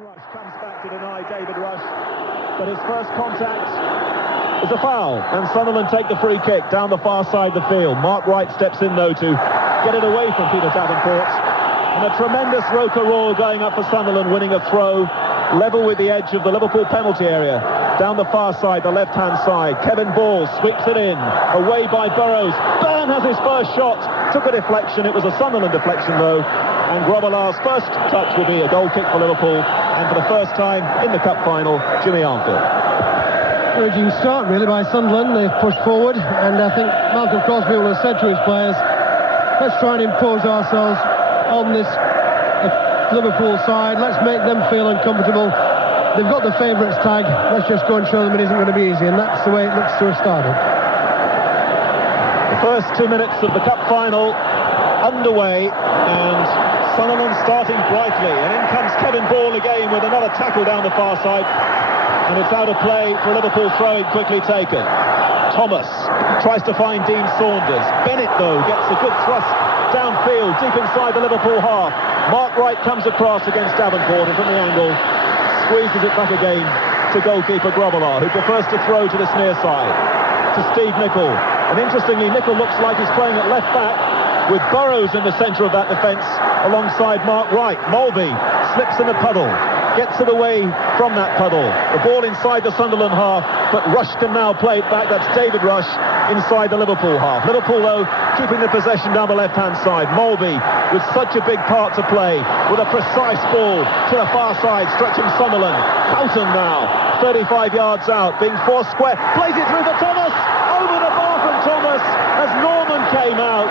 Rush comes back to deny David Rush, but his first contact is a foul, and Sunderland take the free kick down the far side of the field. Mark Wright steps in though to get it away from Peter Davenport, and a tremendous Roker roar going up for Sunderland, winning a throw level with the edge of the Liverpool penalty area down the far side, the left-hand side. Kevin Ball sweeps it in, away by Burrows. Byrne has his first shot, took a deflection. It was a Sunderland deflection though, and Grobbelaar's first touch will be a goal kick for Liverpool, and for the first time in the cup final, Jimmy Armfield. Encouraging start really by Sunderland. They've pushed forward, and I think Malcolm Crosby will have said to his players, let's try and impose ourselves on this Liverpool side. Let's make them feel uncomfortable. They've got the favourites tag. Let's just go and show them it isn't going to be easy, and that's the way it looks to have started. The first 2 minutes of the cup final underway, and Sunderland starting brightly, and in comes Kevin Ball again with another tackle down the far side, and it's out of play for Liverpool, throwing quickly taken. Thomas tries to find Dean Saunders. Bennett though gets a good thrust downfield, deep inside the Liverpool half. Mark Wright comes across against Davenport, and from the angle squeezes it back again to goalkeeper Grobbelaar, who prefers to throw to this near side to Steve Nicol. And interestingly, Nicol looks like he's playing at left back, with Burrows in the centre of that defence alongside Mark Wright. Mulvey slips in the puddle, gets it away from that puddle. The ball inside the Sunderland half, but Rush can now play it back. That's David Rush inside the Liverpool half. Liverpool, though, keeping the possession down the left-hand side. Mulvey with such a big part to play, with a precise ball to the far side, stretching Sunderland. Houghton now, 35 yards out, being forced square, plays it through for Thomas, over the bar from Thomas as Norman came out.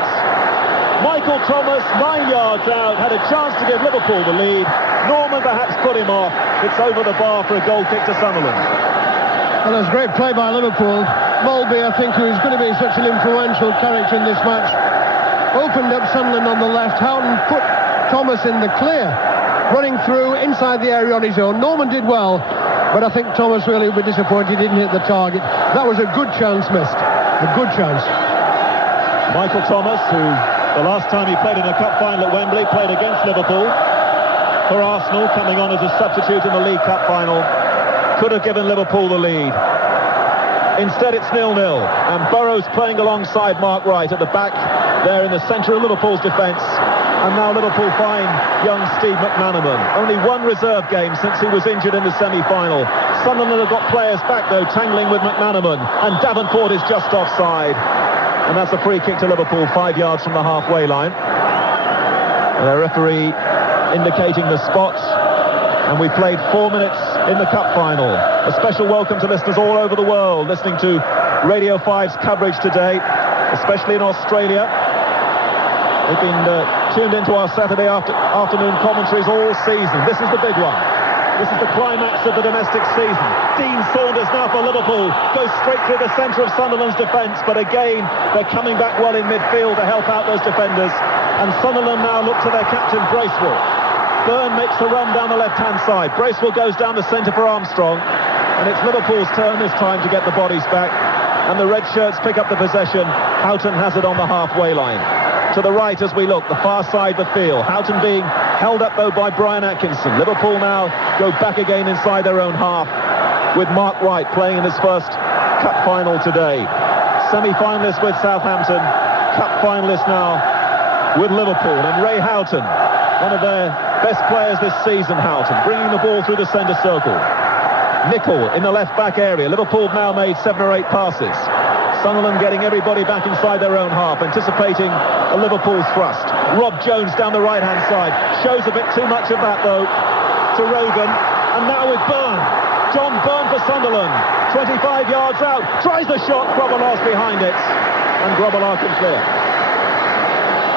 Michael Thomas, 9 yards out, had a chance to give Liverpool the lead. Norman perhaps put him off. It's over the bar for a goal kick to Sunderland. Well, that's great play by Liverpool. Mulvey, I think, who's going to be such an influential character in this match, opened up Sunderland on the left. Houghton put Thomas in the clear, running through inside the area on his own. Norman did well, but I think Thomas really will be disappointed he didn't hit the target. That was a good chance missed. A good chance. Michael Thomas, who the last time he played in a cup final at Wembley, played against Liverpool for Arsenal, coming on as a substitute in the League Cup final, could have given Liverpool the lead. Instead it's 0-0, and Burrows playing alongside Mark Wright at the back there in the centre of Liverpool's defence. And now Liverpool find young Steve McManaman. Only one reserve game since he was injured in the semi-final. Sunderland have got players back though, tangling with McManaman, and Davenport is just offside. And that's a free kick to Liverpool, 5 yards from the halfway line. The referee indicating the spot, and we've played 4 minutes in the cup final. A special welcome to listeners all over the world listening to Radio 5's coverage today, especially in Australia. They've been tuned into our Saturday afternoon commentaries all season. This is the big one. This is the climax of the domestic season. Dean Saunders now for Liverpool goes straight through the centre of Sunderland's defence, but again they're coming back well in midfield to help out those defenders. And Sunderland now look to their captain Bracewell. Byrne makes the run down the left-hand side. Bracewell goes down the centre for Armstrong, and it's Liverpool's turn this time to get the bodies back. And the red shirts pick up the possession. Houghton has it on the halfway line. To the right as we look, the far side of the field. Houghton being held up though by Brian Atkinson. Liverpool now go back again inside their own half, with Mark Wright playing in his first cup final today. Semi-finalist with Southampton, cup finalist now with Liverpool. And Ray Houghton, one of their best players this season, Houghton, bringing the ball through the centre circle. Nicol in the left-back area. Liverpool have now made 7 or 8 passes. Sunderland getting everybody back inside their own half, anticipating a Liverpool thrust. Rob Jones down the right-hand side. Shows a bit too much of that, though, to Rogan. And now with Byrne. John Byrne for Sunderland. 25 yards out. Tries the shot. Grobbelaar's behind it. And Grobbelaar can clear.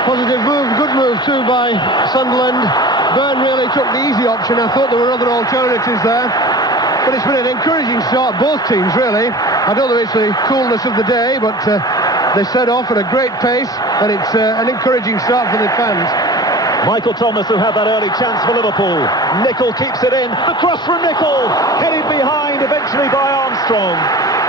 Positive move, good move too by Sunderland. Byrne really took the easy option. I thought there were other alternatives there. But it's been an encouraging start, both teams really. I don't know if it's the coolness of the day, but they set off at a great pace, and it's an encouraging start for the fans. Michael Thomas, who had that early chance for Liverpool. Nicol keeps it in. The cross from Nicol, headed behind eventually by Armstrong.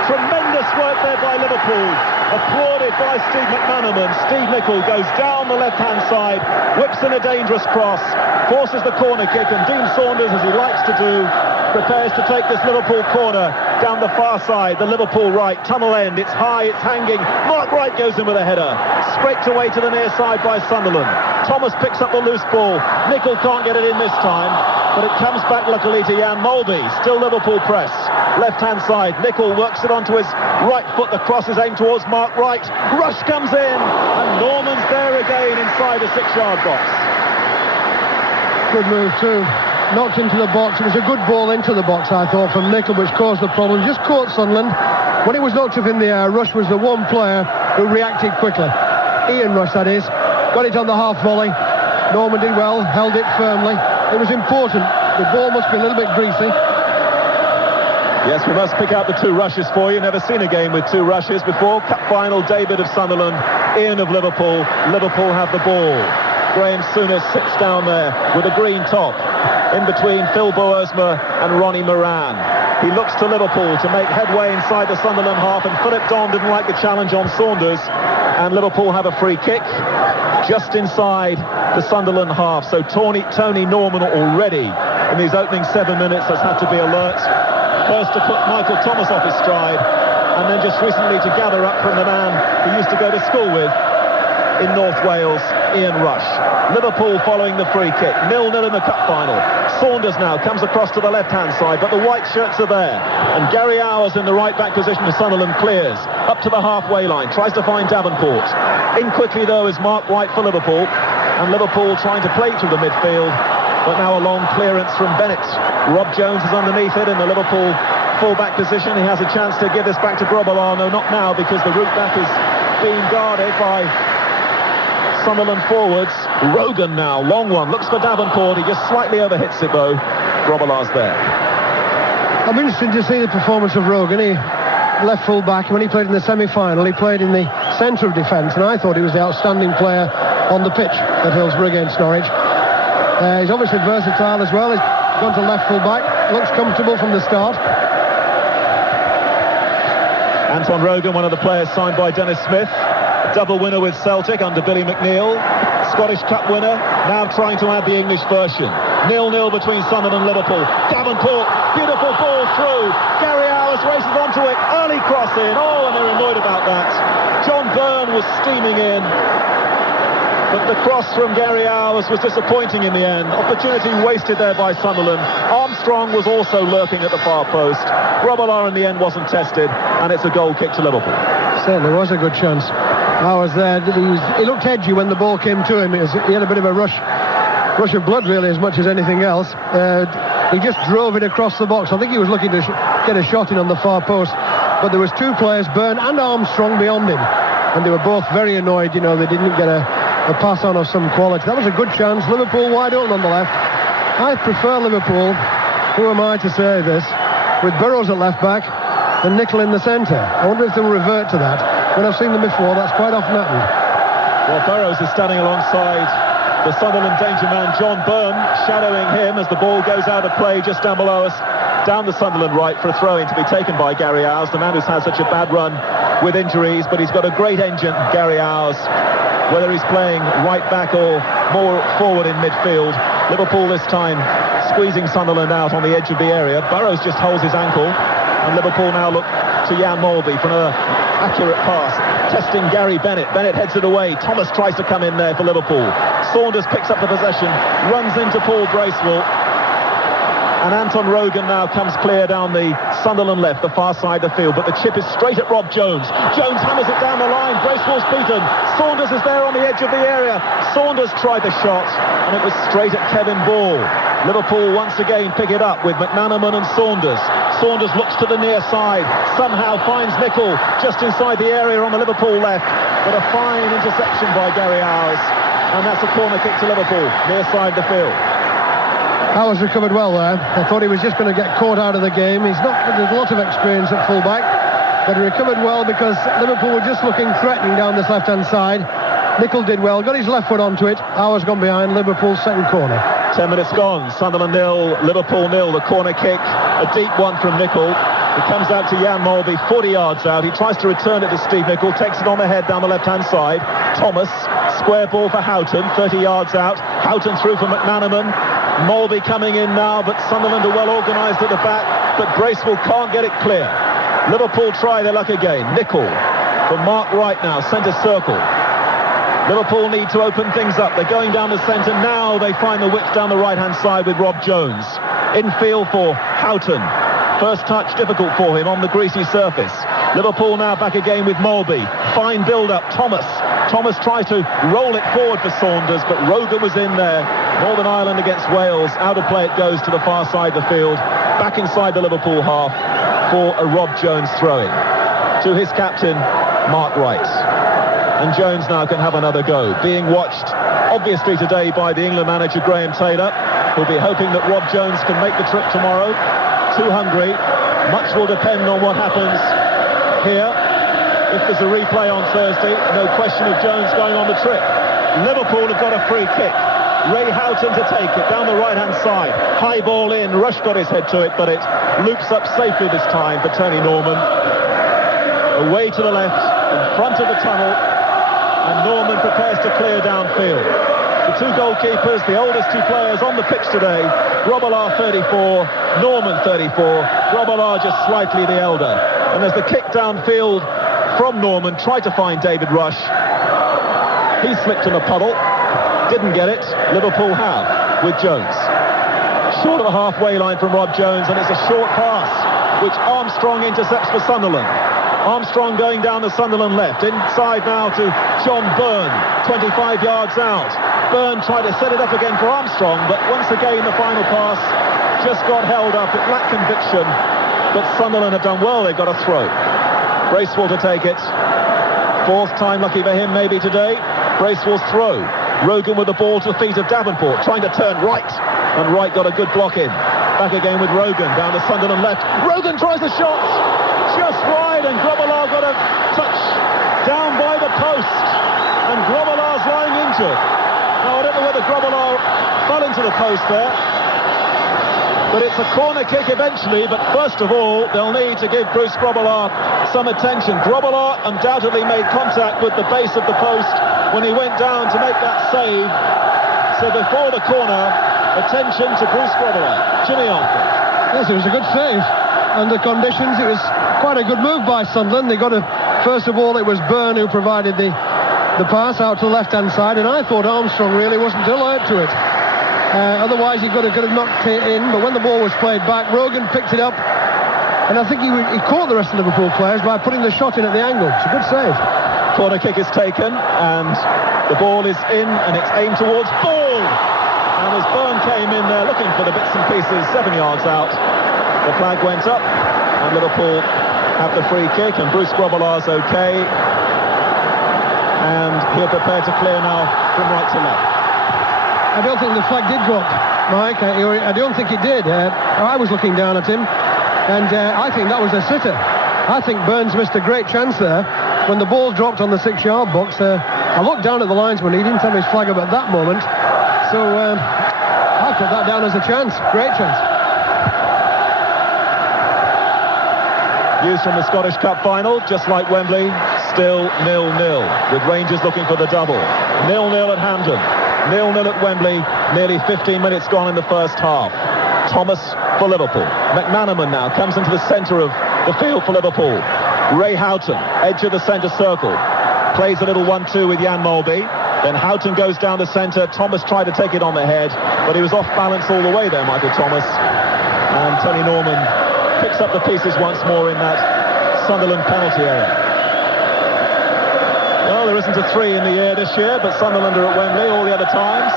Tremendous work there by Liverpool. applauded by Steve McManaman. Steve Nicol goes down the left-hand side, whips in a dangerous cross, forces the corner kick, and Dean Saunders, as he likes to do, prepares to take this Liverpool corner down the far side, the Liverpool right, tunnel end. It's high, it's hanging. Mark Wright goes in with a header. Scraped away to the near side by Sunderland. Thomas picks up the loose ball. Nicol can't get it in this time, but it comes back luckily to Jan Molby. Still Liverpool press. Left-hand side, Nicol works it onto his right foot. The cross is aimed towards Mark Wright. Rush comes in, and Norman's there again inside the 6-yard box. Good move too. Knocked into the box. It was a good ball into the box, I thought, from Nicol, which caused the problem. Just caught Sunderland. When it was knocked up in the air, Rush was the one player who reacted quickly. Ian Rush, that is. Got it on the half volley. Norman did well, held it firmly. It was important. The ball must be a little bit greasy. Yes, we must pick out the two rushes for you. Never seen a game with two rushes before. Cup final, David of Sunderland, Ian of Liverpool. Liverpool have the ball. Graham Souness sits down there with a green top in between Phil Boersma and Ronnie Moran. He looks to Liverpool to make headway inside the Sunderland half, and Philip Don didn't like the challenge on Saunders, and Liverpool have a free kick just inside the Sunderland half. So Tony Norman already in these opening 7 minutes has had to be alert. First to put Michael Thomas off his stride, and then just recently to gather up from the man he used to go to school with in North Wales, Ian Rush. Liverpool following the free kick, 0-0 in the cup final. Saunders now comes across to the left-hand side, but the white shirts are there, and Gary Owers in the right-back position for Sunderland clears up to the halfway line, tries to find Davenport. In quickly though is Mark Wright for Liverpool, and Liverpool trying to play through the midfield, but now a long clearance from Bennett. Rob Jones is underneath it in the Liverpool full-back position. He has a chance to give this back to Grobbelaar. No, not now, because the route back is being guarded by Sunderland forwards. Rogan now, long one, looks for Davenport. He just slightly overhits it though. Grobbelaar's there. I'm interested to see the performance of Rogan. He left full-back. When he played in the semi-final, he played in the centre of defence, and I thought he was the outstanding player on the pitch at Hillsborough against Norwich. He's obviously versatile as well. He's gone to left full-back. Looks comfortable from the start. Anton Rogan, one of the players signed by Dennis Smith. A double winner with Celtic under Billy McNeill. Scottish Cup winner, now trying to add the English version. 0-0 between Sunderland and Liverpool. Davenport, beautiful ball through. Gary Owers races onto it. Early cross in. Oh, and they're annoyed about that. John Byrne was steaming in, but the cross from Gary Owers was disappointing in the end. Opportunity wasted there by Sunderland. Armstrong was also lurking at the far post. Grobbelaar in the end wasn't tested, and it's a goal kick to Liverpool. Certainly was a good chance. Owers there, he looked edgy when the ball came to him. He had a bit of a rush of blood really, as much as anything else. He just drove it across the box. I think he was looking to get a shot in on the far post, but there was two players, Byrne and Armstrong, beyond him, and they were both very annoyed. You know, they didn't get a pass on of some quality. That was a good chance. Liverpool wide open on the left. I prefer Liverpool, who am I to say this, with Burrows at left back and Nicol in the centre. I wonder if they'll revert to that. When I've seen them before, that's quite often happened. Well, Burrows is standing alongside the Sunderland danger man John Byrne, shadowing him as the ball goes out of play just down below us, down the Sunderland right for a throw-in to be taken by Gary Owers, the man who's had such a bad run with injuries, but he's got a great engine, Gary Owers. Whether he's playing right back or more forward in midfield, Liverpool this time squeezing Sunderland out on the edge of the area. Burrows just holds his ankle, and Liverpool now look to Jan Molby for an accurate pass, testing Gary Bennett. Bennett heads it away. Thomas tries to come in there for Liverpool. Saunders picks up the possession, runs into Paul Bracewell, and Anton Rogan now comes clear down the Sunderland left, the far side of the field, but the chip is straight at Rob Jones. Jones hammers it down the line. Bracewell's beaten. Saunders is there on the edge of the area. Saunders tried the shot, and it was straight at Kevin Ball. Liverpool once again pick it up with McManaman and Saunders. Saunders looks to the near side, somehow finds Nicol just inside the area on the Liverpool left, but a fine interception by Gary Owers, and that's a corner kick to Liverpool, near side the field. Owers recovered well there. I thought he was just going to get caught out of the game. There's a lot of experience at full-back, but he recovered well because Liverpool were just looking threatening down this left-hand side. Nicol did well, got his left foot onto it. Owers gone behind, Liverpool's second corner. 10 minutes gone, Sunderland 0, Liverpool 0, the corner kick, a deep one from Nicol. He comes out to Jan Molby, 40 yards out. He tries to return it to Steve Nicol, takes it on the head down the left-hand side. Thomas, square ball for Houghton, 30 yards out. Houghton through for McManaman. Molby coming in now, but Sunderland are well organised at the back, but Bracewell can't get it clear. Liverpool try their luck again. Nicol for Mark Wright now, centre circle. Liverpool need to open things up. They're going down the centre. Now they find the width down the right-hand side with Rob Jones. Infield for Houghton. First touch difficult for him on the greasy surface. Liverpool now back again with Molby. Fine build-up. Thomas tried to roll it forward for Saunders, but Rogan was in there. Northern Ireland against Wales. Out of play it goes to the far side of the field. Back inside the Liverpool half for a Rob Jones throw-in. To his captain, Mark Wright. And Jones now can have another go. Being watched, obviously, today by the England manager, Graham Taylor, who'll be hoping that Rob Jones can make the trip tomorrow to Hungary. Much will depend on what happens here. If there's a replay on Thursday, no question of Jones going on the trip. Liverpool have got a free kick. Ray Houghton to take it down the right-hand side. High ball in. Rush got his head to it, but it loops up safely this time for Tony Norman. Away to the left, in front of the tunnel, and Norman prepares to clear downfield. The two goalkeepers, the oldest two players on the pitch today, Grobbelaar 34, Norman 34, Grobbelaar just slightly the elder. And as the kick downfield from Norman tried to find David Rush, he slipped in a puddle, didn't get it. Liverpool have with Jones. Short of the halfway line from Rob Jones, and it's a short pass, which Armstrong intercepts for Sunderland. Armstrong going down the Sunderland left. Inside now to John Byrne, 25 yards out. Byrne tried to set it up again for Armstrong, but once again the final pass just got held up. It lacked conviction, but Sunderland have done well. They've got a throw. Bracewell to take it. Fourth time lucky for him maybe today. Bracewell's throw. Rogan with the ball to the feet of Davenport, trying to turn right, and Wright got a good block in. Back again with Rogan, down the Sunderland left. Rogan tries the shot, just wide, and Grobbelaar got a touch down by the post, and Grobbelaar's lying injured. Now I don't know whether Grobbelaar fell into the post there, but it's a corner kick eventually. But first of all, they'll need to give Bruce Grobbelaar some attention. Grobbelaar undoubtedly made contact with the base of the post when he went down to make that save. So before the corner, attention to Bruce Grobbelaar. Jimmy Arthur. Yes, it was a good save. Under conditions, it was quite a good move by Sunderland. They got a, first of all, it was Byrne who provided the pass out to the left-hand side, and I thought Armstrong really wasn't alert to it. Otherwise, he could have knocked it in, but when the ball was played back, Rogan picked it up, and I think he caught the rest of the Liverpool players by putting the shot in at the angle. It's a good save. Corner kick is taken, and the ball is in, and it's aimed towards ball. And as Byrne came in there looking for the bits and pieces, 7 yards out, the flag went up, and Liverpool have the free kick, and Bruce Grobbelaar's okay, and he'll prepare to clear now from right to left. I don't think the flag did go up, Mike. I don't think it did. I was looking down at him, and I think that was a sitter. I think Burns missed a great chance there when the ball dropped on the 6-yard box. I looked down at the linesman. He didn't have his flag up at that moment, so I put that down as a chance. Great chance. News from the Scottish Cup final, just like Wembley, still 0-0, with Rangers looking for the double. 0-0 at Hampden, 0-0 at Wembley, nearly 15 minutes gone in the first half. Thomas for Liverpool. McManaman now comes into the centre of the field for Liverpool. Ray Houghton, edge of the centre circle, plays a little 1-2 with Jan Molby. Then Houghton goes down the centre. Thomas tried to take it on the head, but he was off balance all the way there, Michael Thomas. And Tony Norman picks up the pieces once more in that Sunderland penalty area. Well, there isn't a 3 in the air this year, but Sunderland are at Wembley all the other times.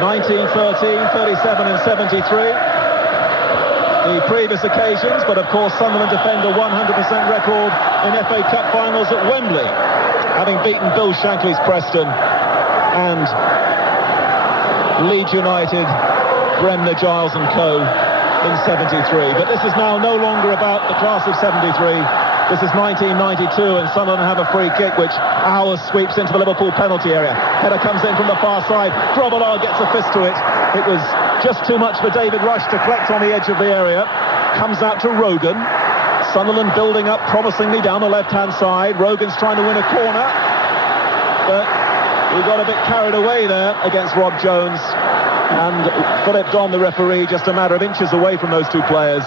1913, 37 and 73. The previous occasions, but of course Sunderland defend a 100% record in FA Cup finals at Wembley, having beaten Bill Shankly's Preston and Leeds United, Bremner, Giles and Co. in 73. But this is now no longer about the class of 73. This is 1992, and Sunderland have a free kick which Hours sweeps into the Liverpool penalty area. Header comes in from the far side. Grobbelaar gets a fist to it. It was just too much for David Rush to collect on the edge of the area. comes out to Rogan. Sunderland building up promisingly down the left-hand side. Rogan's trying to win a corner, but he got a bit carried away there against Rob Jones, and Philip Don, the referee, just a matter of inches away from those two players,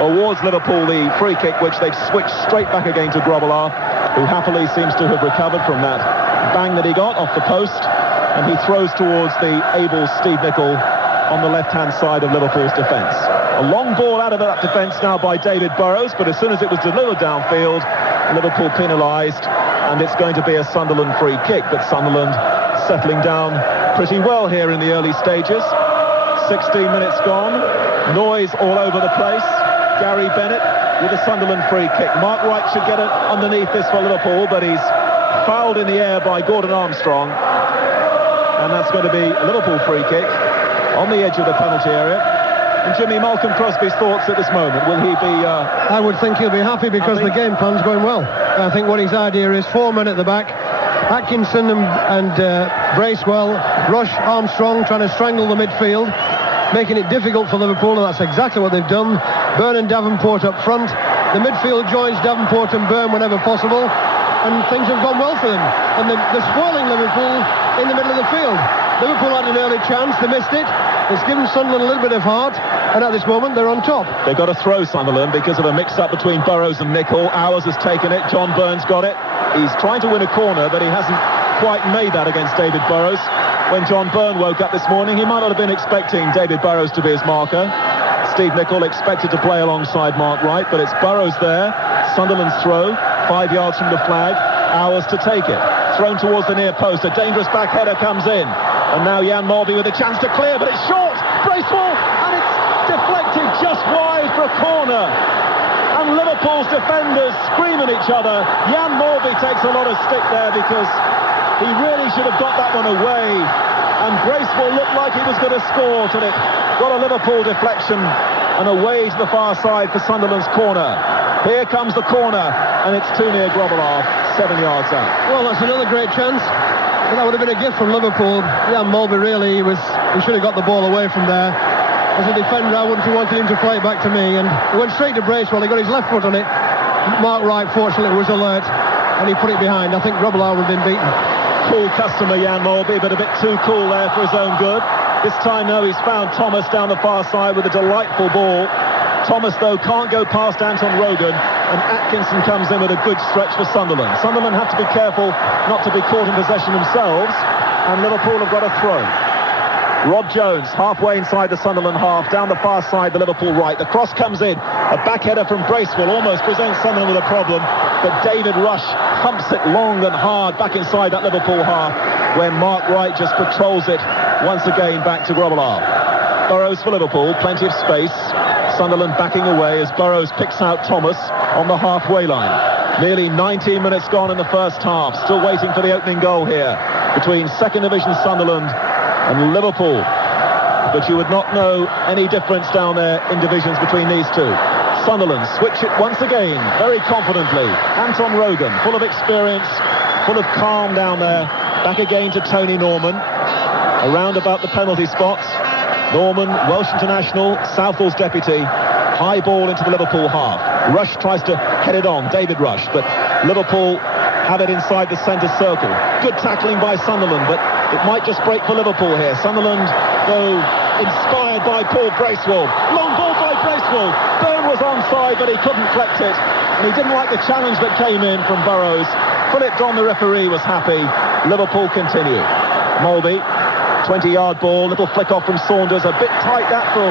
awards Liverpool the free kick, which they've switched straight back again to Grobbelaar, who happily seems to have recovered from that bang that he got off the post, and he throws towards the able Steve Nicol on the left-hand side of Liverpool's defence. A long ball out of that defence now by David Burrows, but as soon as it was delivered downfield, Liverpool penalised, and it's going to be a Sunderland free kick. But Sunderland settling down pretty well here in the early stages. 16 minutes gone, noise all over the place. Gary Bennett with a Sunderland free kick. Mark Wright should get it underneath this for Liverpool, but he's fouled in the air by Gordon Armstrong, and that's going to be a Liverpool free kick on the edge of the penalty area. And Jimmy, Malcolm Crosby's thoughts at this moment, will he be... I would think he'll be happy because the game plan's going well. I think what his idea is, 4 men at the back, Atkinson and Bracewell, Rush, Armstrong trying to strangle the midfield, making it difficult for Liverpool, and that's exactly what they've done. Byrne and Davenport up front. The midfield joins Davenport and Byrne whenever possible, and things have gone well for them. And they're spoiling Liverpool in the middle of the field. Liverpool had an early chance, they missed it. It's given Sunderland a little bit of heart, and at this moment they're on top. They've got to throw Sunderland because of a mix-up between Burrows and Nicol. Hours has taken it. John Burns got it. He's trying to win a corner, but he hasn't quite made that against David Burrows. When John Byrne woke up this morning, he might not have been expecting David Burrows to be his marker. Steve Nicol expected to play alongside Mark Wright, but it's Burrows there. Sunderland's throw, 5 yards from the flag. Hours to take it. Thrown towards the near post. A dangerous back header comes in. And now Jan Molby with a chance to clear, but it's short. Bracewell, and it's deflected just wide for a corner. And Liverpool's defenders scream at each other. Jan Molby takes a lot of stick there because he really should have got that one away. And Bracewell looked like he was going to score till it got a Liverpool deflection and away to the far side for Sunderland's corner. Here comes the corner, and it's too near Grobbelaar, 7 yards out. Well, that's another great chance. But that would have been a gift from Liverpool. Jan Molby really, he should have got the ball away from there. As a defender, I wouldn't have wanted him to play it back to me. And he went straight to Bracewell. He got his left foot on it. Mark Wright, fortunately, was alert, and he put it behind. I think Grobbelaar would have been beaten. Cool customer, Jan Molby, but a bit too cool there for his own good. This time, though, he's found Thomas down the far side with a delightful ball. Thomas, though, can't go past Anton Rogan, and Atkinson comes in with a good stretch for Sunderland. Sunderland have to be careful not to be caught in possession themselves, and Liverpool have got a throw. Rob Jones, halfway inside the Sunderland half, down the far side, the Liverpool right. The cross comes in, a back header from Bracewell almost presents Sunderland with a problem, but David Rush pumps it long and hard back inside that Liverpool half, where Mark Wright just patrols it once again back to Grobbelaar. Burrows for Liverpool, plenty of space. Sunderland backing away as Burrows picks out Thomas on the halfway line. Nearly 19 minutes gone in the first half. Still waiting for the opening goal here between second division Sunderland and Liverpool. But you would not know any difference down there in divisions between these two. Sunderland switch it once again, very confidently. Anton Rogan, full of experience, full of calm down there. Back again to Tony Norman. Around about the penalty spot. Norman, Welsh international, Southall's deputy. High ball into the Liverpool half. Rush tries to head it on, David Rush, but Liverpool have it inside the centre circle. Good tackling by Sunderland, but it might just break for Liverpool here. Sunderland, though, inspired by Paul Bracewell. Long ball by Bracewell. Byrne was onside, but he couldn't collect it. And he didn't like the challenge that came in from Burrows. Philip Don, the referee, was happy. Liverpool continue. Molby, 20-yard ball, little flick off from Saunders. A bit tight that for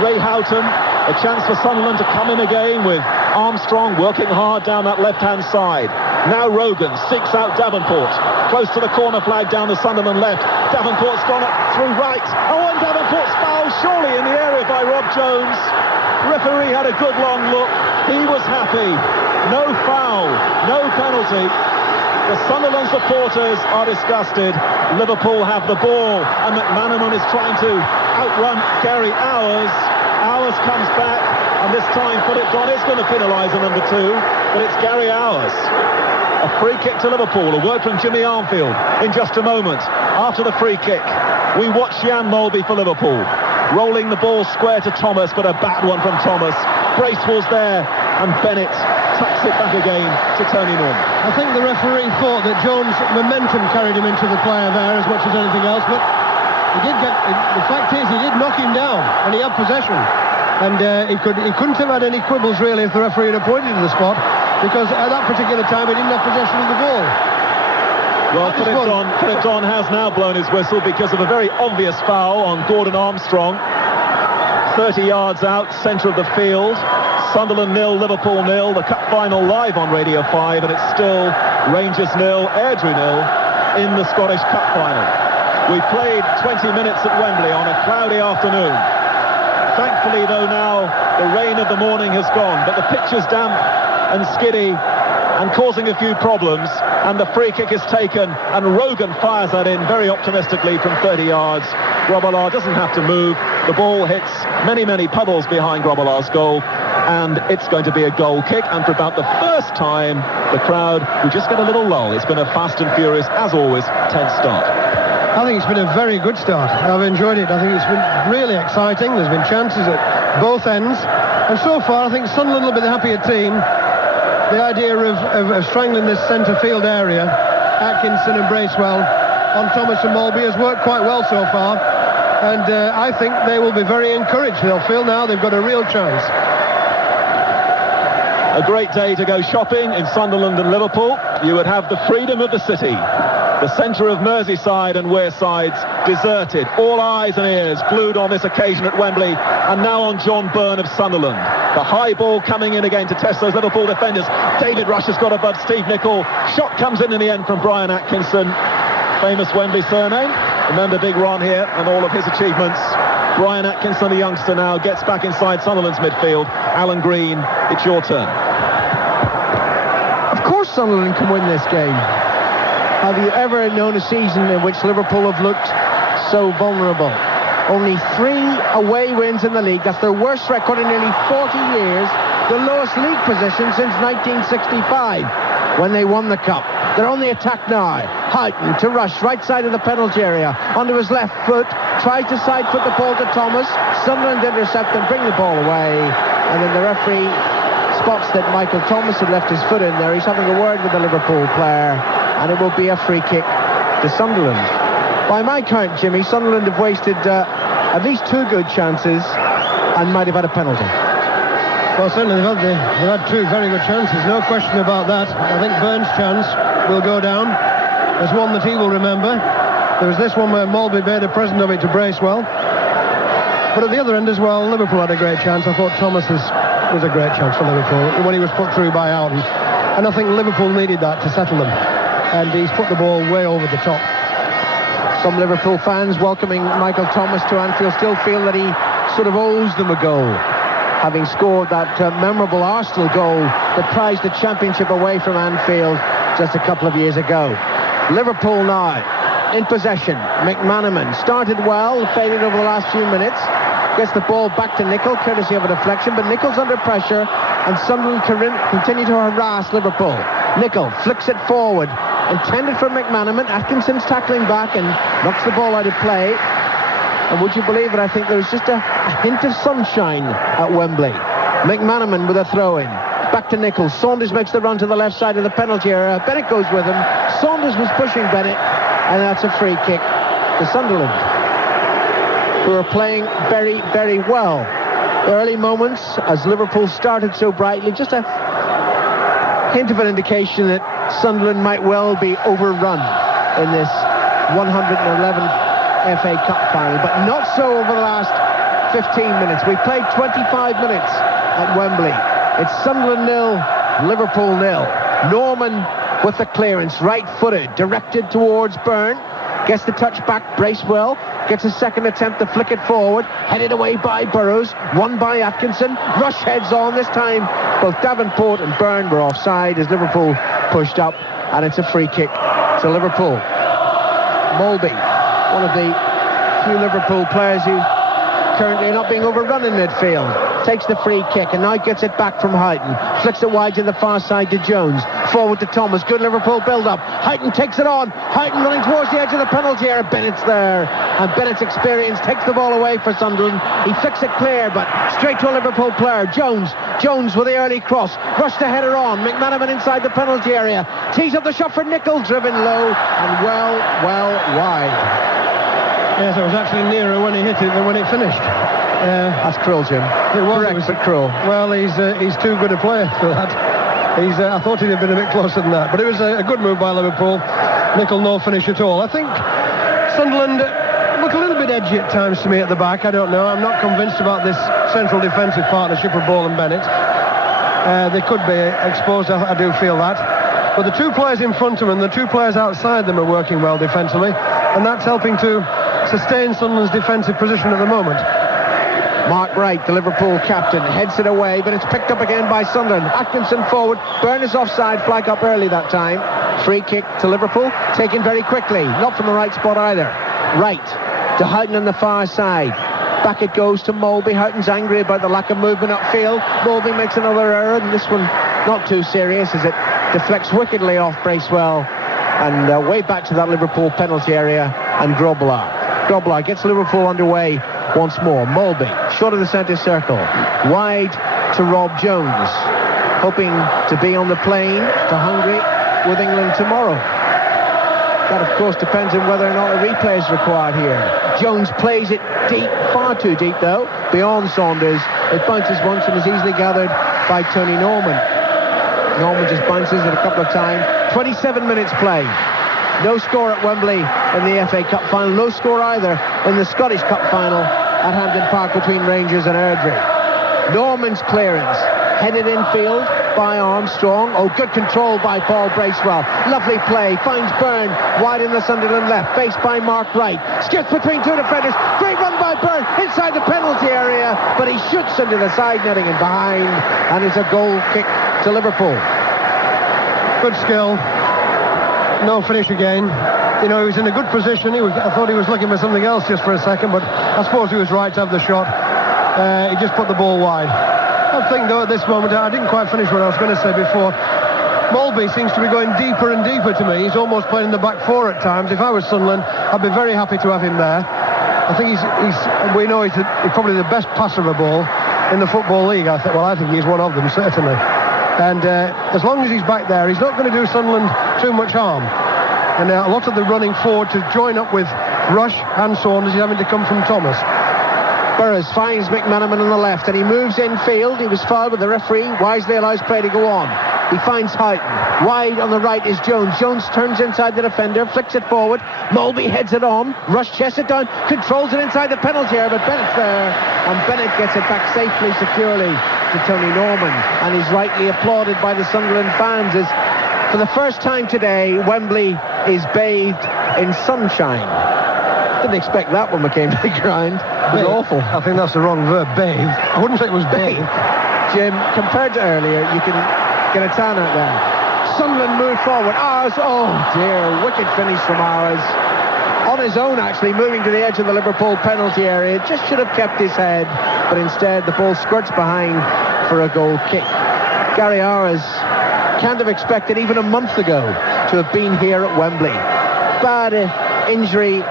Ray Houghton. A chance for Sunderland to come in again with Armstrong working hard down that left-hand side. Now Rogan seeks out Davenport. Close to the corner flag down the Sunderland left. Davenport's gone up through right. Oh, and Davenport's fouled surely in the area by Rob Jones. Referee had a good long look. He was happy. No foul, no penalty. The Sunderland supporters are disgusted. Liverpool have the ball, and McManaman is trying to outrun Gary Hours. Hours comes back, and this time Philip Don is going to penalise a number 2, but it's Gary Hours. A free kick to Liverpool. A word from Jimmy Armfield in just a moment. After the free kick, we watch Jan Molby for Liverpool. Rolling the ball square to Thomas, but a bad one from Thomas. Bracewell's there, and Bennett tucks it back again to Tony Norman. I think the referee thought that Jones' momentum carried him into the player there as much as anything else, but the fact is he did knock him down and he had possession, and he couldn't have had any quibbles really if the referee had pointed to the spot, because at that particular time he didn't have possession of the ball. Well, Philip Don has now blown his whistle because of a very obvious foul on Gordon Armstrong. 30 yards out, centre of the field. Sunderland 0, Liverpool 0. The cup final live on Radio 5, and it's still Rangers 0, Airdrie 0 in the Scottish Cup final. We played 20 minutes at Wembley on a cloudy afternoon. Thankfully, though, now the rain of the morning has gone, but the pitch is damp and skiddy and causing a few problems, and the free kick is taken, and Rogan fires that in very optimistically from 30 yards. Grobbelaar doesn't have to move. The ball hits many, many puddles behind Grobbelaar's goal, and it's going to be a goal kick, and for about the first time, the crowd will just get a little lull. It's been a fast and furious, as always, tense start. I think it's been a very good start. I've enjoyed it. I think it's been really exciting. There's been chances at both ends, and so far I think Sunderland will be the happier team. The idea of strangling this centre field area, Atkinson and Bracewell on Thomas and Molby, has worked quite well so far, and I think they will be very encouraged. They'll feel now they've got a real chance. A great day to go shopping in Sunderland and Liverpool. You would have the freedom of the city. The centre of Merseyside and Wearside's deserted. All eyes and ears glued on this occasion at Wembley, and now on John Byrne of Sunderland. The high ball coming in again to test those Liverpool defenders. David Rush has got above Steve Nicol. Shot comes in the end from Brian Atkinson. Famous Wembley surname. Remember Big Ron here and all of his achievements. Brian Atkinson, the youngster, now gets back inside Sunderland's midfield. Alan Green, it's your turn. Of course Sunderland can win this game. Have you ever known a season in which Liverpool have looked so vulnerable? Only 3 away wins in the league. That's their worst record in nearly 40 years. The lowest league position since 1965, when they won the Cup. They're on the attack now. Houghton to Rush, right side of the penalty area. Onto his left foot. Tries to side foot the ball to Thomas. Sunderland intercept and bring the ball away. And then the referee spots that Michael Thomas had left his foot in there. He's having a word with the Liverpool player, and it will be a free kick to Sunderland. By my count, Jimmy, Sunderland have wasted at least 2 good chances and might have had a penalty. Well, certainly they've had 2 very good chances, no question about that. I think Byrne's chance will go down as one that he will remember. There was this one where Molby made a present of it to Bracewell. But at the other end as well, Liverpool had a great chance. I thought Thomas was a great chance for Liverpool when he was put through by Houghton. And I think Liverpool needed that to settle them. And he's put the ball way over the top. Some Liverpool fans welcoming Michael Thomas to Anfield still feel that he sort of owes them a goal, having scored that memorable Arsenal goal that prized the championship away from Anfield just a couple of years ago. Liverpool now in possession. McManaman started well, faded over the last few minutes, gets the ball back to Nicol, courtesy of a deflection, but Nicol's under pressure, and Sunderland continue to harass Liverpool. Nicol flicks it forward, intended for McManaman. Atkinson's tackling back and knocks the ball out of play. And would you believe it, I think there was just a hint of sunshine at Wembley. McManaman with a throw-in. Back to Nicol. Saunders makes the run to the left side of the penalty area. Bennett goes with him. Saunders was pushing Bennett, and that's a free kick to Sunderland, who are playing very, very well. The early moments, as Liverpool started so brightly, just a hint of an indication that Sunderland might well be overrun in this 111th FA Cup final, but not so over the last 15 minutes. We've played 25 minutes at Wembley. It's Sunderland 0, Liverpool 0. Norman with the clearance, right-footed, directed towards Byrne. Gets the touch back, Bracewell. Gets a second attempt to flick it forward. Headed away by Burrows. Won by Atkinson. Rush heads on this time. Both Davenport and Byrne were offside as Liverpool pushed up. And it's a free kick to Liverpool. Molby, one of the few Liverpool players who currently are not being overrun in midfield, takes the free kick and now gets it back from Houghton. Flicks it wide to the far side to Jones. Forward to Thomas. Good Liverpool build-up. Houghton takes it on. Houghton running towards the edge of the penalty area. Bennett's there. and Bennett's experience takes the ball away for Sunderland. He flicks it clear, but straight to a Liverpool player. Jones with the early cross, rushed the header on. McManaman inside the penalty area, tees up the shot for Nicol, driven low and well wide. Yes, it was actually nearer when he hit it than when it finished. That's cruel, Jim. It was. Correct, but cruel. Well, he's too good a player for that. I thought he'd have been a bit closer than that, but it was a good move by Liverpool. Nicol, no finish at all. I think Sunderland look a little bit edgy at times to me at the back. I don't know. I'm not convinced about this central defensive partnership of Ball and Bennett. They could be exposed, I do feel that. But the two players in front of them and the two players outside them are working well defensively, and that's helping to sustain Sunderland's defensive position at the moment. Mark Wright, the Liverpool captain, heads it away, but it's picked up again by Sunderland. Atkinson forward, Byrne is offside, flag up early that time. Free kick to Liverpool, taken very quickly, not from the right spot either. Wright to Houghton on the far side. Back it goes to Molby. Houghton's angry about the lack of movement upfield. Molby makes another error, and this one not too serious as it deflects wickedly off Bracewell and way back to that Liverpool penalty area, and Grobler gets Liverpool underway once more. Molby, short of the centre circle, wide to Rob Jones, hoping to be on the plane to Hungary with England tomorrow. That, of course, depends on whether or not a replay is required here. Jones plays it deep, far too deep, though, beyond Saunders. It bounces once and is easily gathered by Tony Norman. Norman just bounces it a couple of times. 27 minutes play. No score at Wembley in the FA Cup final. No score either in the Scottish Cup final at Hampden Park between Rangers and Airdrie. Norman's clearance, headed infield by Armstrong. Oh, good control by Paul Bracewell. Lovely play, finds Byrne wide in the Sunderland left, faced by Mark Wright. Skips between two defenders. Great run by Byrne inside the penalty area, but he shoots into the side netting and behind, and it's a goal kick to Liverpool. Good skill. No finish again. You know, he was in a good position. I thought he was looking for something else just for a second, but I suppose he was right to have the shot. He just put the ball wide. I think, though, at this moment, I didn't quite finish what I was going to say before. Molby seems to be going deeper and deeper to me. He's almost playing in the back four at times. If I was Sunderland, I'd be very happy to have him there. I think we know he's probably the best passer of a ball in the Football League. I think he's one of them, certainly. And as long as he's back there, he's not going to do Sunderland too much harm. And a lot of the running forward to join up with Rush and Saunders is having to come from Thomas. Burrows finds McManaman on the left and he moves infield. He was fouled, but the referee wisely allows play to go on. He finds Houghton. Wide on the right is Jones. Jones turns inside the defender, flicks it forward. Molby heads it on. Rush chests it down, controls it inside the penalty area, but Bennett's there, and Bennett gets it back safely, securely to Tony Norman, and he's rightly applauded by the Sunderland fans as for the first time today Wembley is bathed in sunshine. Didn't expect that when we came to the ground. It was awful. I think that's the wrong verb, bathed. I wouldn't say it was bathed. Jim, compared to earlier, you can get a tan out there. Sunderland move forward. Ours, oh dear, wicked finish from Ours. On his own, actually, moving to the edge of the Liverpool penalty area. Just should have kept his head, but instead the ball squirts behind for a goal kick. Gary Ours can't have expected even a month ago to have been here at Wembley. Bad injury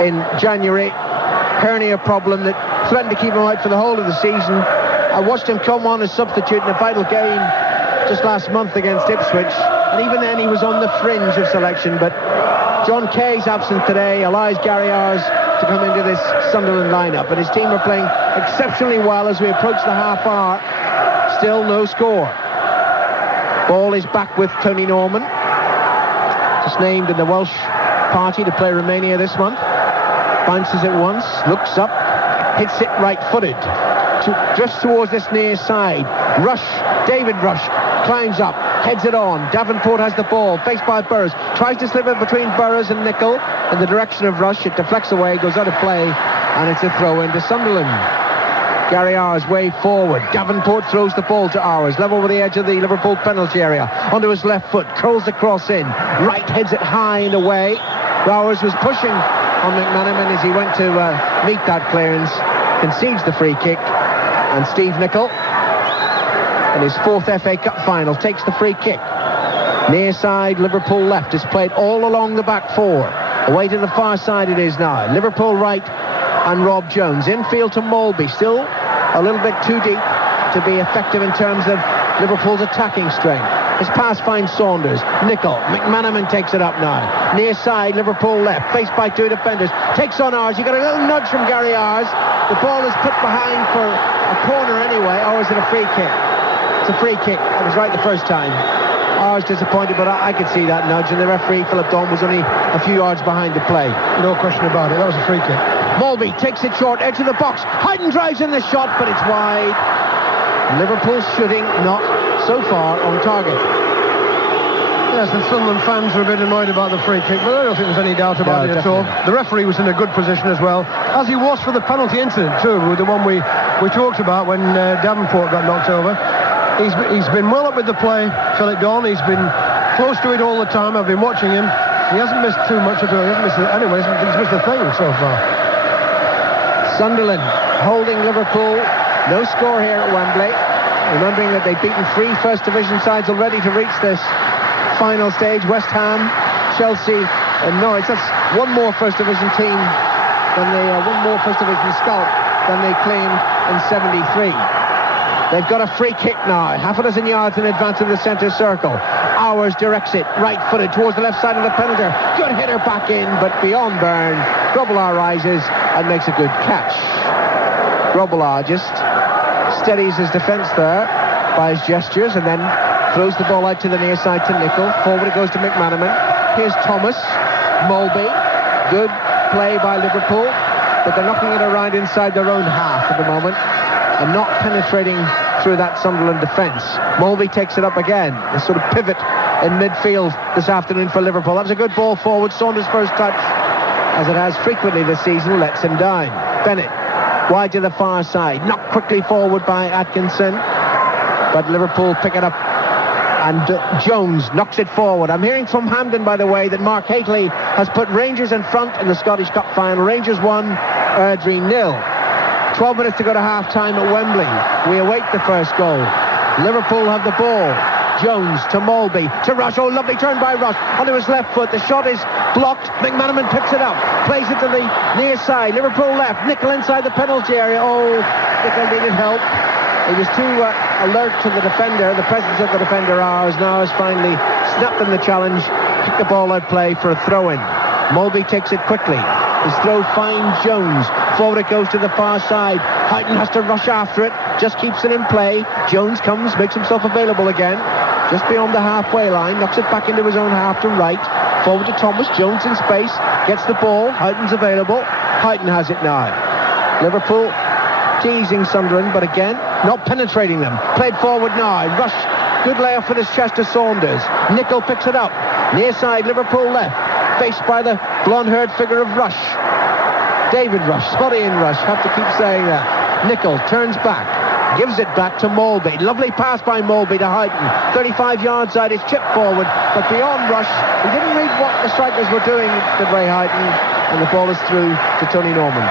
in January, hernia problem that threatened to keep him out for the whole of the season. I watched him come on as substitute in a vital game just last month against Ipswich, and even then he was on the fringe of selection, but John Kay's absence today allows Gary Ours to come into this Sunderland lineup, and his team are playing exceptionally well as we approach the half hour. Still no score. Ball is back with Tony Norman, just named in the Welsh party to play Romania this month. Bounces it once, looks up, hits it right-footed, drifts towards this near side. David Rush climbs up, heads it on. Davenport has the ball, faced by Burrows, tries to slip it between Burrows and Nicol in the direction of Rush. It deflects away, goes out of play, and it's a throw into Sunderland. Gary Ours way forward. Davenport throws the ball to Ours, level with the edge of the Liverpool penalty area. Onto his left foot, curls the cross in. Wright heads it high and away. Ours was pushing on McManaman as he went to meet that clearance. Concedes the free kick. And Steve Nicol, in his fourth FA Cup final, takes the free kick. Near side, Liverpool left is played all along the back four. Away to the far side it is now. Liverpool right and Rob Jones. Infield to Molby. Still a little bit too deep to be effective in terms of Liverpool's attacking strength. His pass finds Saunders. Nicol. McManaman takes it up now. Near side, Liverpool left. Faced by two defenders. Takes on Ars. You got a little nudge from Gary Ars. The ball is put behind for a corner anyway. Or is it a free kick? It's a free kick. I was right the first time. Ars disappointed, but I could see that nudge. And the referee, Philip Dawn, was only a few yards behind the play. No question about it. That was a free kick. Molby takes it short, edge of the box. Hayden drives in the shot, but it's wide. Liverpool's shooting not so far on target. Yes, the Sunderland fans were a bit annoyed about the free kick, but I don't think there's any doubt about it at all. The referee was in a good position as well, as he was for the penalty incident too, the one we talked about when Davenport got knocked over. He's been well up with the play, Philip Dawn. He's been close to it all the time. I've been watching him. He hasn't missed too much at all. He hasn't missed he's missed a thing so far. Sunderland holding Liverpool. No score here at Wembley. Remembering that they've beaten 3 First Division sides already to reach this final stage. West Ham, Chelsea and Norwich. That's one more First Division team than one more First Division scalp than they claimed in '73. They've got a free kick now, half a dozen yards in advance of the centre circle. Hours directs it, right-footed towards the left side of the penalty. Good header back in, but beyond Byrne. Grobbelaar rises and makes a good catch. Grobbelaar just steadies his defence there by his gestures and then throws the ball out to the near side to Nicol. Forward it goes to McManaman. Here's Thomas. Molby. Good play by Liverpool, but they're knocking it around inside their own half at the moment and not penetrating through that Sunderland defence. Molby takes it up again. A sort of pivot in midfield this afternoon for Liverpool. That was a good ball forward. Saunders' first touch, as it has frequently this season, lets him down. Bennett wide to the far side, knocked quickly forward by Atkinson, but Liverpool pick it up and Jones knocks it forward. I'm hearing from Hampden, by the way, that Mark Hateley has put Rangers in front in the Scottish Cup final. Rangers 1, Airdrie 0. 12 minutes to go to half-time at Wembley. We await the first goal. Liverpool have the ball. Jones to Molby, to Rush. Oh, lovely turn by Rush onto his left foot. The shot is blocked. McManaman picks it up, plays it to the near side. Liverpool left. Nicol inside the penalty area. Oh, Nicol needed help. He was too alert to the defender. The presence of the defender Ars now has finally snapped him the challenge. Kick the ball out play for a throw-in. Molby takes it quickly. His throw finds Jones. Forward it goes to the far side. Huyton has to rush after it. Just keeps it in play. Jones comes, makes himself available again. Just beyond the halfway line. Knocks it back into his own half to right. Forward to Thomas. Jones in space. Gets the ball. Huyton's available. Huyton has it now. Liverpool teasing Sunderland, but again, not penetrating them. Played forward now. Rush. Good layoff with his chest to Saunders. Nicol picks it up. Near side, Liverpool left. Faced by the blonde-haired figure of Rush. David Rush, Scotty in Rush, have to keep saying that. Nicol turns back, gives it back to Molby. Lovely pass by Molby to Huyton. 35 yards out, it's chipped forward, but beyond Rush, he didn't read what the strikers were doing, did Ray Huyton, and the ball is through to Tony Norman.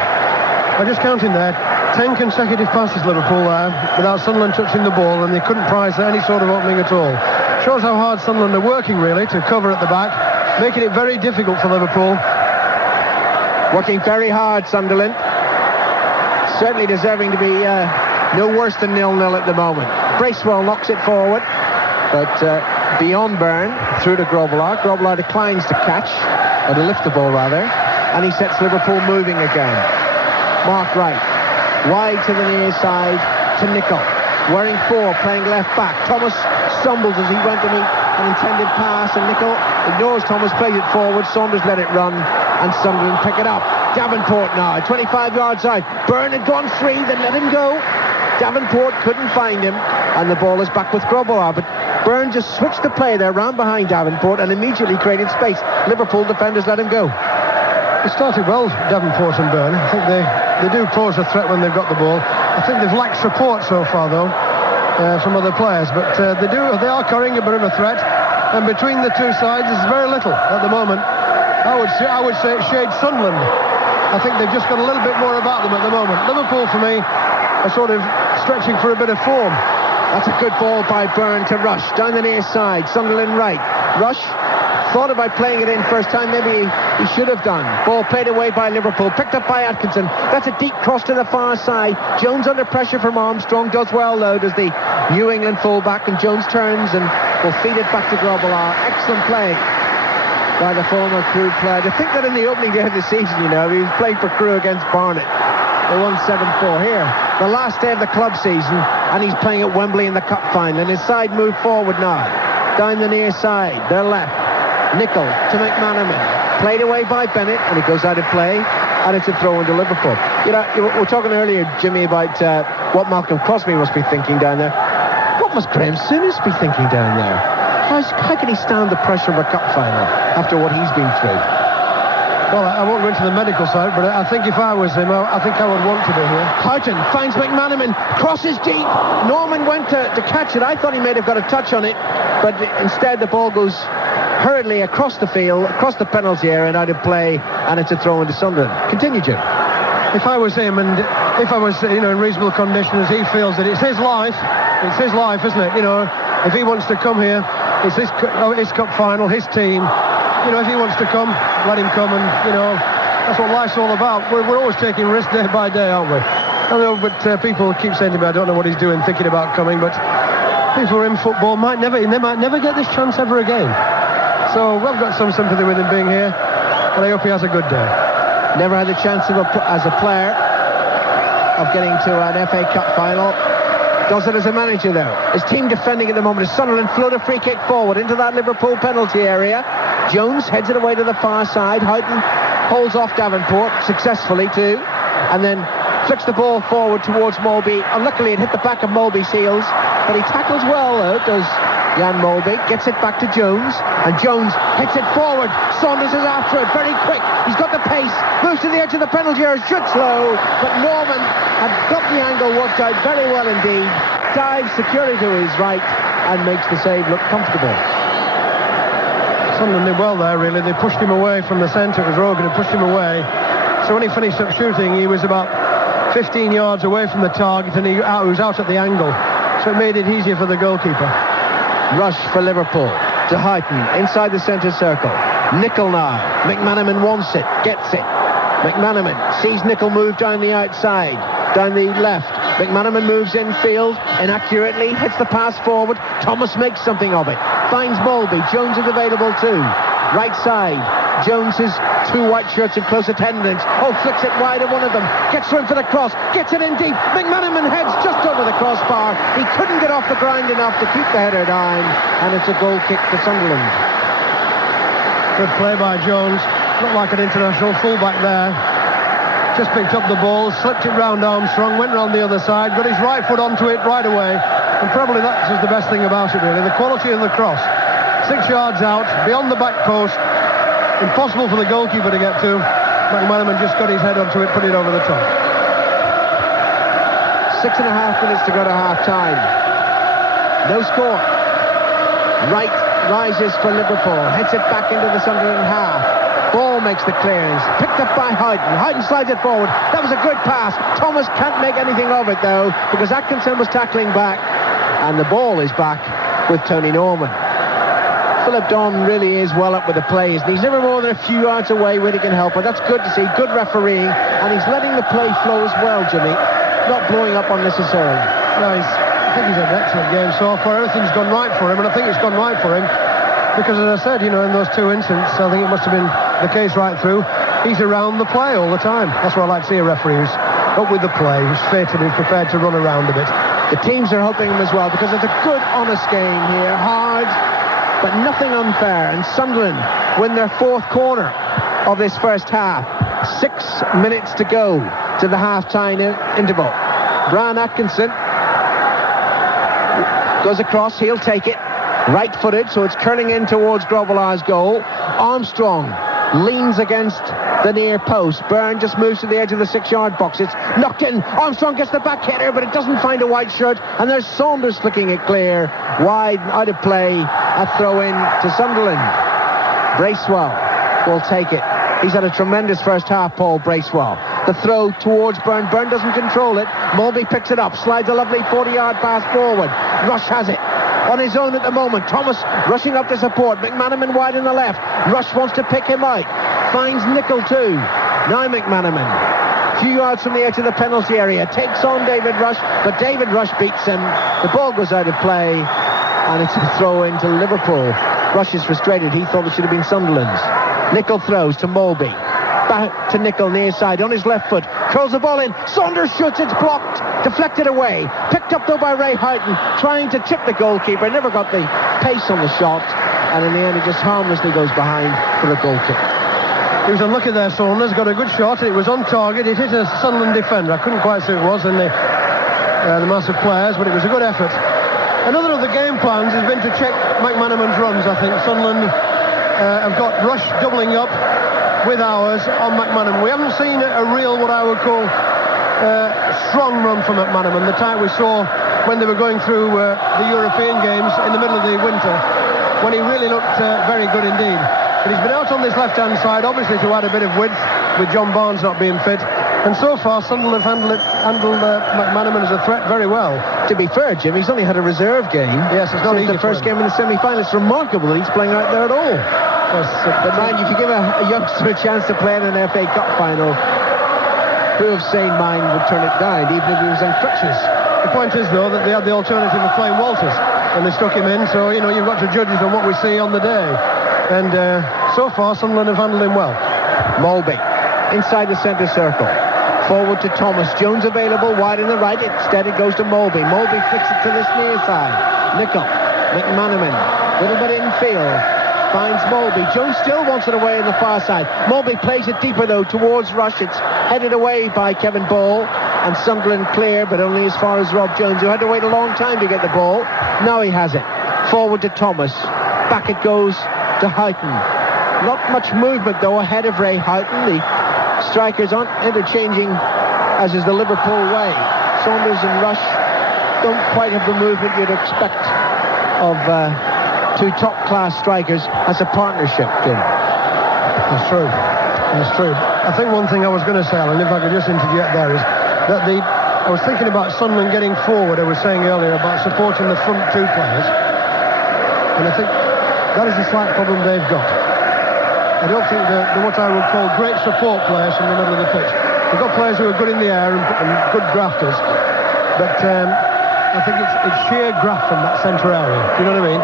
I'm just counting there. 10 consecutive passes Liverpool there, without Sunderland touching the ball, and they couldn't prize any sort of opening at all. Shows how hard Sunderland are working, really, to cover at the back, making it very difficult for Liverpool. Working very hard, Sunderland. Certainly deserving to be no worse than 0-0 at the moment. Bracewell knocks it forward, but beyond Byrne, through to Grobbelaar. Grobbelaar declines to catch, or to lift the ball rather, and he sets Liverpool moving again. Mark Wright, wide to the near side to Nicol. Wearing 4, playing left back. Thomas stumbles as he went to meet an intended pass, and Nicol ignores Thomas, plays it forward. Saunders let it run, and Sunderland pick it up. Davenport now, 25 yards out. Byrne had gone free, then let him go. Davenport couldn't find him, and the ball is back with Grobbelaar, but Byrne just switched the play there, round behind Davenport, and immediately created space. Liverpool defenders let him go. It started well, Davenport and Byrne. I think they do pose a threat when they've got the ball. I think they've lacked support so far, though, from other players, but they are carrying a bit of a threat, and between the two sides there's very little at the moment. I would say it shades Sunderland. I think they've just got a little bit more about them at the moment. Liverpool, for me, are sort of stretching for a bit of form. That's a good ball by Byrne to Rush, down the near side. Sunderland right. Rush thought about playing it in first time. Maybe he should have done. Ball played away by Liverpool, picked up by Atkinson. That's a deep cross to the far side. Jones under pressure from Armstrong. Does well, though, does the New England fullback. And Jones turns and will feed it back to Grobbelaar. Excellent play by the former Crewe player. To think that in the opening day of the season, he was playing for Crewe against Barnet. They won 7-4 here. The last day of the club season, and he's playing at Wembley in the cup final. And his side move forward now. Down the near side, their left. Nicol to McManaman. Played away by Bennett, and he goes out of play. And it's a throw into Liverpool. We were talking earlier, Jimmy, about what Malcolm Crosby must be thinking down there. What must Graham Souness be thinking down there? How can he stand the pressure of a cup final after what he's been through? Well, I won't go into the medical side, but I think if I was him, I think I would want to be here. Houghton finds McManaman, crosses deep. Norman went to catch it. I thought he may have got a touch on it, but instead the ball goes hurriedly across the field, across the penalty area and out of play, and it's a throw into Sunderland. Continue, Jim. If I was him, and if I was, in reasonable conditions, he feels that it's his life. It's his life, isn't it? If he wants to come here, it's his cup final, his team. If he wants to come, let him come, and that's what life's all about. We're always taking risks day by day, aren't we? I know, but people keep saying to me, I don't know what he's doing, thinking about coming, but people who are in football might never get this chance ever again. So we've got some sympathy with him being here, and I hope he has a good day. Never had the chance as a player of getting to an FA Cup final. Does it as a manager, though. His team defending at the moment as Sunderland float a free kick forward into that Liverpool penalty area. Jones heads it away to the far side. Houghton holds off Davenport successfully too, and then flicks the ball forward towards Mulby. Unluckily, it hit the back of Mulby's heels, but he tackles well, though, does Jan Mulby. Gets it back to Jones, and Jones hits it forward. Saunders is after it, very quick. He's got the pace, moves to the edge of the penalty area, shoots low, but Norman had got the angle worked out very well indeed. Dives securely to his right and makes the save look comfortable. Sunderland did well there, really. They pushed him away from the centre. It was Rogan who pushed him away. So when he finished up shooting, he was about 15 yards away from the target, and he was out at the angle. So it made it easier for the goalkeeper. Rush for Liverpool to Houghton inside the centre circle. Nicol now. McManaman wants it, gets it. McManaman sees Nicol move down the outside, down the left. McManaman moves infield inaccurately, hits the pass forward. Thomas makes something of it. Finds Mulby. Jones is available too. Right side. Jones has two white shirts in close attendance. Flicks it wide at one of them. Gets room for the cross. Gets it in deep. McManaman heads just over the crossbar. He couldn't get off the ground enough to keep the header down, and it's a goal kick for Sunderland. Good play by Jones. Looked like an international fullback there. Just picked up the ball, slipped it round Armstrong, went round the other side, got his right foot onto it right away, and probably that's the best thing about it, really, the quality of the cross. 6 yards out, beyond the back post, impossible for the goalkeeper to get to. McManaman just got his head onto it, put it over the top. 6.5 minutes to go to half-time. No score. Wright rises for Liverpool, hits it back into the Sunderland half. Ball makes the clearance, picked up by Houghton. Houghton slides it forward. That was a good pass. Thomas can't make anything of it, though, because Atkinson was tackling back, and the ball is back with Tony Norman. Philip Don really is well up with the play, isn't he? He's never more than a few yards away when he can help it. That's good to see, good refereeing, and he's letting the play flow as well, Jimmy, not blowing up unnecessarily. No, I think he's had an excellent game so far. Everything's gone right for him, and I think it's gone right for him because, as I said, in those two incidents, I think it must have been the case right through. He's around the play all the time. That's what I like to see a referee, who's up with the play, who's fit and who's prepared to run around a bit. The teams are helping him as well, because it's a good, honest game here. Hard, but nothing unfair. And Sunderland win their fourth corner of this first half. 6 minutes to go to the half-time interval. Brian Atkinson goes across, he'll take it. Right-footed, so it's curling in towards Grobbelaar's goal. Armstrong leans against the near post. Byrne just moves to the edge of the 6-yard box. It's knocked in. Armstrong gets the back header, but it doesn't find a white shirt, and there's Saunders flicking it clear. Wide, out of play. A throw-in to Sunderland. Bracewell will take it. He's had a tremendous first half, Paul Bracewell. The throw towards Byrne. Byrne doesn't control it. Mulby picks it up, slides a lovely 40-yard pass forward. Rush has it. on his own at the moment. Thomas rushing up to support. McManaman wide on the left. Rush wants to pick him out. Finds Nicol too. Now McManaman, a few yards from the edge of the penalty area, takes on David Rush, but David Rush beats him. The ball goes out of play, and it's a throw into Liverpool. Rush is frustrated. He thought it should have been Sunderland's. Nicol throws to Mulby. Back to Nicol near side on his left foot. Curls the ball in. Saunders shoots. It's blocked. Deflected away. Picked up though by Ray Houghton, trying to chip the goalkeeper. Never got the pace on the shot. And in the end, it just harmlessly goes behind for a goal kick. He was unlucky there, Saunders. Got a good shot. It was on target. It hit a Sunderland defender. I couldn't quite see who it was in the mass of players, but it was a good effort. Another of the game plans has been to check McManaman's runs, I think. Sunderland have got Rush doubling up with ours on McManaman. We haven't seen a real, what I would call, strong run from McManaman, the type we saw when they were going through the European games in the middle of the winter, when he really looked very good indeed. But he's been out on this left-hand side, obviously to add a bit of width, with John Barnes not being fit. And so far, Sunderland have handled McManaman as a threat very well. To be fair, Jim, he's only had a reserve game. Yes, it's not easy. The first game in the semi-final. It's remarkable that he's playing out there at all. Yes, but mind, if you give a youngster a chance to play in an FA Cup final, who of sane mind would turn it down, even if he was on crutches? The point is, though, that they had the alternative of playing Walters, and they stuck him in. So, you know, you've got to judge it on what we see on the day. And so far, Sunderland have handled him well. Mulby inside the centre circle. Forward to Thomas. Jones available wide on the right. Instead it goes to Mulby. Mulby flicks it to this near side. Nicol. McManaman. Little bit infield. Finds Mulby. Jones still wants it away on the far side. Mulby plays it deeper though towards Rush. It's headed away by Kevin Ball. And Sunderland clear, but only as far as Rob Jones, who had to wait a long time to get the ball. Now he has it. Forward to Thomas. Back it goes to Houghton. Not much movement though ahead of Ray Houghton. The strikers aren't interchanging as is the Liverpool way. Saunders and Rush don't quite have the movement you'd expect of two top-class strikers as a partnership, Jim. That's true. That's true. I think one thing I was going to say, Alan, if I could just interject there, is that I was thinking about Sunderland getting forward. I was saying earlier about supporting the front two players, and I think that is the slight problem they've got. I don't think they're what I would call great support players from the middle of the pitch. They've got players who are good in the air and good grafters, but I think it's sheer graft from that centre area. Do you know what I mean?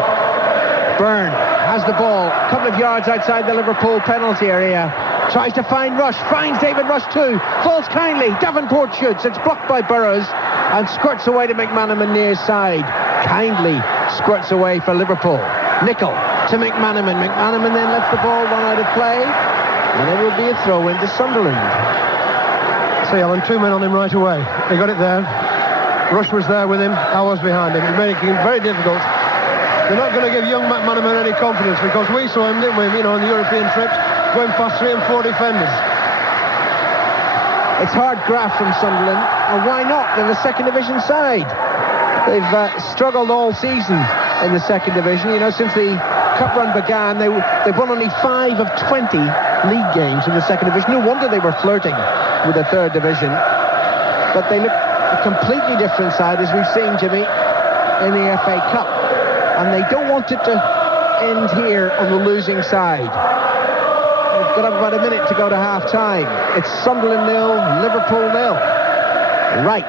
Byrne has the ball, a couple of yards outside the Liverpool penalty area. Tries to find Rush, finds David Rush too. Falls kindly, Davenport shoots. It's blocked by Burrows and squirts away to McManaman near side. Kindly squirts away for Liverpool. Nicol to McManaman. McManaman then lets the ball run out of play, and it will be a throw into Sunderland. See, Alan, 2 men on him right away. He got it there. Rush was there with him. I was behind him. It made it very difficult. They're not going to give young McManaman any confidence, because we saw him, didn't we, you know, on the European trips, going past 3 and 4 defenders. It's hard graft from Sunderland, and why not? They're the second division side. They've struggled all season in the second division. You know, since the cup run began, they've won only 5 of 20 league games in the second division. No wonder they were flirting with the third division. But they look a completely different side, as we've seen, Jimmy, in the FA Cup. And they don't want it to end here on the losing side. They've got about a minute to go to half-time. It's Sunderland 0, Liverpool 0. Right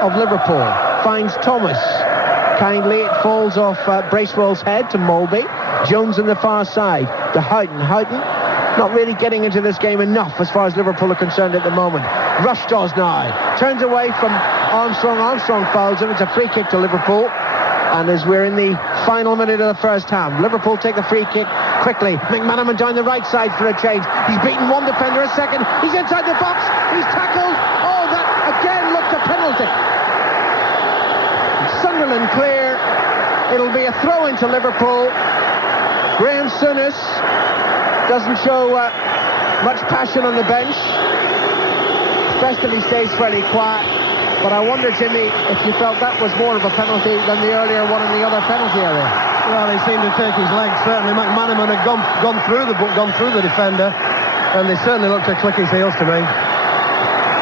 of Liverpool finds Thomas. Kindly, it falls off Bracewell's head to Mulby. Jones on the far side to Houghton. Houghton not really getting into this game enough as far as Liverpool are concerned at the moment. Rush does now. Turns away from Armstrong. Armstrong fouls him. It's a free kick to Liverpool. And as we're in the final minute of the first half, Liverpool take the free kick quickly. McManaman down the right side for a change. He's beaten one defender a second. He's inside the box. He's tackled. Oh, that again looked a penalty. Sunderland clear. It'll be a throw into Liverpool. Graham Souness doesn't show much passion on the bench. Festively stays fairly quiet. But I wonder, Jimmy, if you felt that was more of a penalty than the earlier one in the other penalty area. Well, he seemed to take his legs, certainly. McManaman had gone through the defender, and they certainly looked to click his heels to me.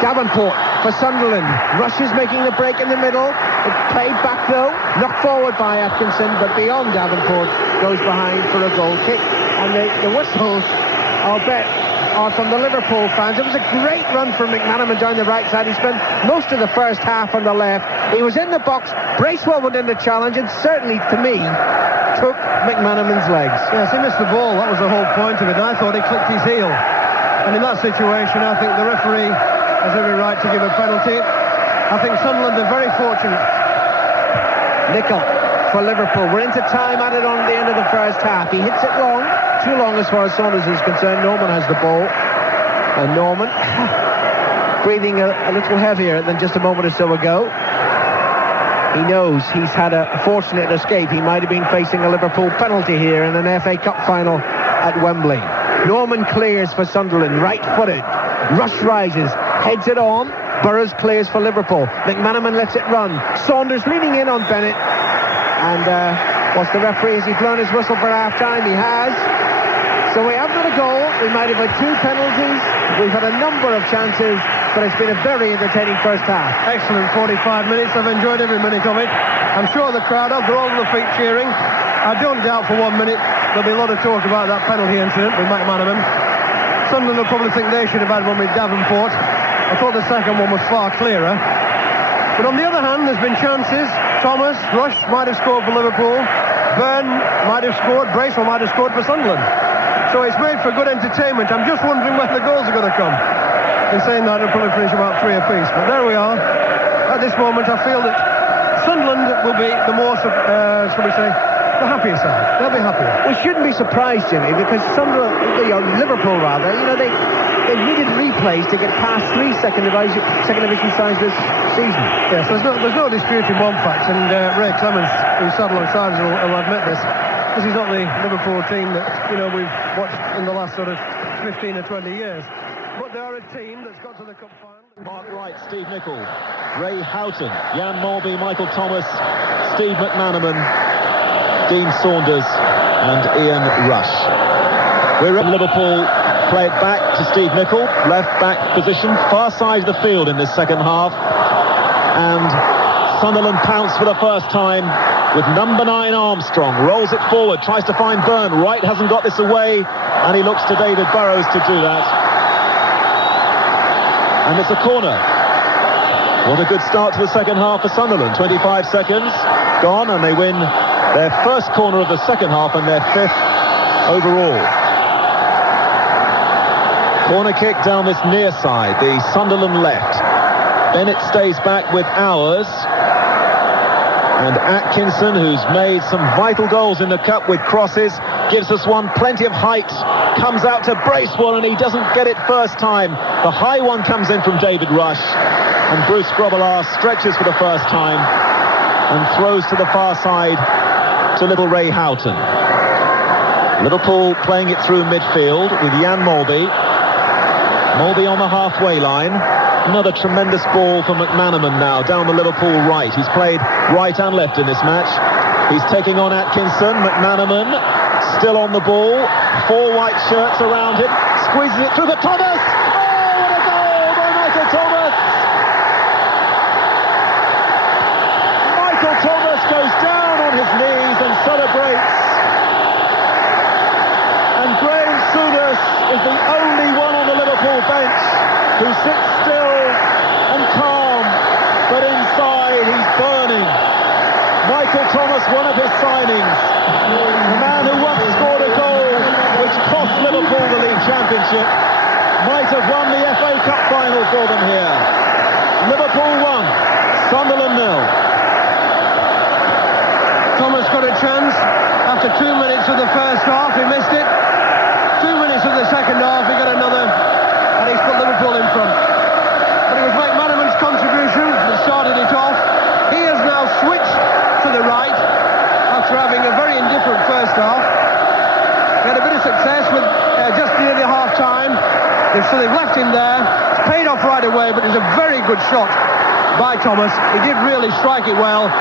Davenport for Sunderland. Rush is making the break in the middle. It's played back though, knocked forward by Atkinson, but beyond Davenport, goes behind for a goal kick. And the whistles, I'll bet, are from the Liverpool fans. It was a great run from McManaman down the right side. He spent most of the first half on the left. He was in the box. Bracewell went in the challenge, and certainly, to me, took McManaman's legs. Yes, he missed the ball. That was the whole point of it. And I thought he clicked his heel. And in that situation, I think the referee has every right to give a penalty. I think Sunderland are very fortunate. Nickel for Liverpool. We're into time added on at the end of the first half. He hits it long. Too long as far as Saunders is concerned. Norman has the ball. And Norman breathing a little heavier than just a moment or so ago. He knows he's had a fortunate escape. He might have been facing a Liverpool penalty here in an FA Cup final at Wembley. Norman clears for Sunderland, right-footed. Rush rises, heads it on. Burrows clears for Liverpool. McManaman lets it run. Saunders leaning in on Bennett. And what's the referee? Has he blown his whistle for half-time? He has. So we haven't had a goal. We might have had 2 penalties. We've had a number of chances, but it's been a very entertaining first half. Excellent 45 minutes. I've enjoyed every minute of it. I'm sure the crowd have. They're all on the feet cheering. I don't doubt for 1 minute there'll be a lot of talk about that penalty incident with McManaman. Sunderland will probably think they should have had one with Davenport. I thought the second one was far clearer. But on the other hand, there's been chances. Thomas, Rush might have scored for Liverpool. Byrne might have scored. Bracewell might have scored for Sunderland. So it's made for good entertainment. I'm just wondering where the goals are going to come. In saying that, it'll probably finish about 3 apiece. But there we are. At this moment, I feel that Sunderland will be the more, shall we say, the happier side. They'll be happier. We shouldn't be surprised, Jimmy, because Liverpool rather, they've needed replays to get past 3 second division sides this season. Yes, there's no disputing one fact, and Ray Clements, who sat alongside us, will admit this. This is not the Liverpool team that we've watched in the last sort of 15 or 20 years. But they are a team that's got to the cup final. Mark Wright, Steve Nicol, Ray Houghton, Jan Molby, Michael Thomas, Steve McManaman, Dean Saunders and Ian Rush. We're in Liverpool. Play it back to Steve Nicol, left back position, far side of the field in this second half. And Sunderland pounce for the first time with number 9 Armstrong. Rolls it forward, tries to find Byrne. Wright hasn't got this away, and he looks to David Burrows to do that. And it's a corner. What a good start to the second half for Sunderland. 25 seconds gone, and they win their first corner of the second half and their 5th overall. Corner kick down this near side, the Sunderland left. Bennett stays back with Ours. And Atkinson, who's made some vital goals in the Cup with crosses, gives us one, plenty of height, comes out to Bracewell, and he doesn't get it first time. The high one comes in from David Rush, and Bruce Grobbelaar stretches for the first time and throws to the far side to little Ray Houghton. Liverpool playing it through midfield with Jan Molby. Molby on the halfway line. Another tremendous ball for McManaman now, down the Liverpool right. He's played right and left in this match. He's taking on Atkinson. McManaman still on the ball. 4 white shirts around him. Squeezes it through for Thomas. Oh, what a goal by Michael Thomas! Michael Thomas goes down on his knees and celebrates. And Graham Souness is the only one on the Liverpool bench who sits still and calm, but inside he's burning. Michael Thomas, one of his signings, the man who once scored a goal which cost Liverpool the league championship, might have won the FA Cup final for them here. Liverpool 1, Sunderland 0. Thomas got a chance after 2 minutes of the first half. He missed it. 2 minutes of the second half, he got another, and he's put Liverpool in front. But it was McManaman's contribution that started it off. He has now switched to the right after having a very indifferent first half. He had a bit of success with just near the half-time. So they've left him there. It's paid off right away, but it was a very good shot by Thomas. He did really strike it well.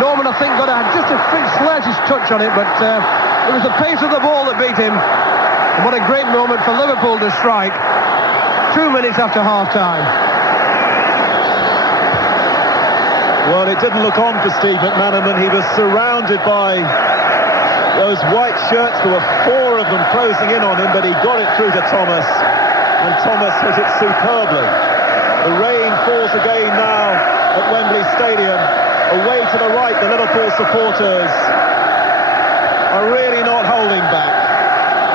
Norman, I think, got just a slightest touch on it, but it was the pace of the ball that beat him. And what a great moment for Liverpool to strike 2 minutes after half-time. Well, it didn't look on for Steve McManaman. He was surrounded by those white shirts. There were 4 of them closing in on him, but he got it through to Thomas, and Thomas hit it superbly. The rain falls again now at Wembley Stadium. Away to the right, the Liverpool supporters are really not holding back.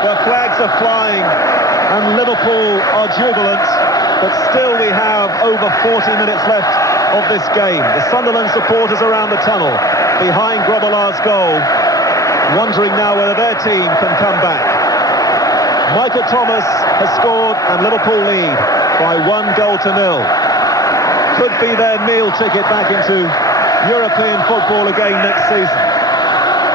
The flags are flying, and Liverpool are jubilant, but still we have over 40 minutes left of this game. The Sunderland supporters around the tunnel, behind Grobbelaar's goal, wondering now whether their team can come back. Michael Thomas has scored and Liverpool lead by 1-0. Could be their meal ticket back into European football again next season.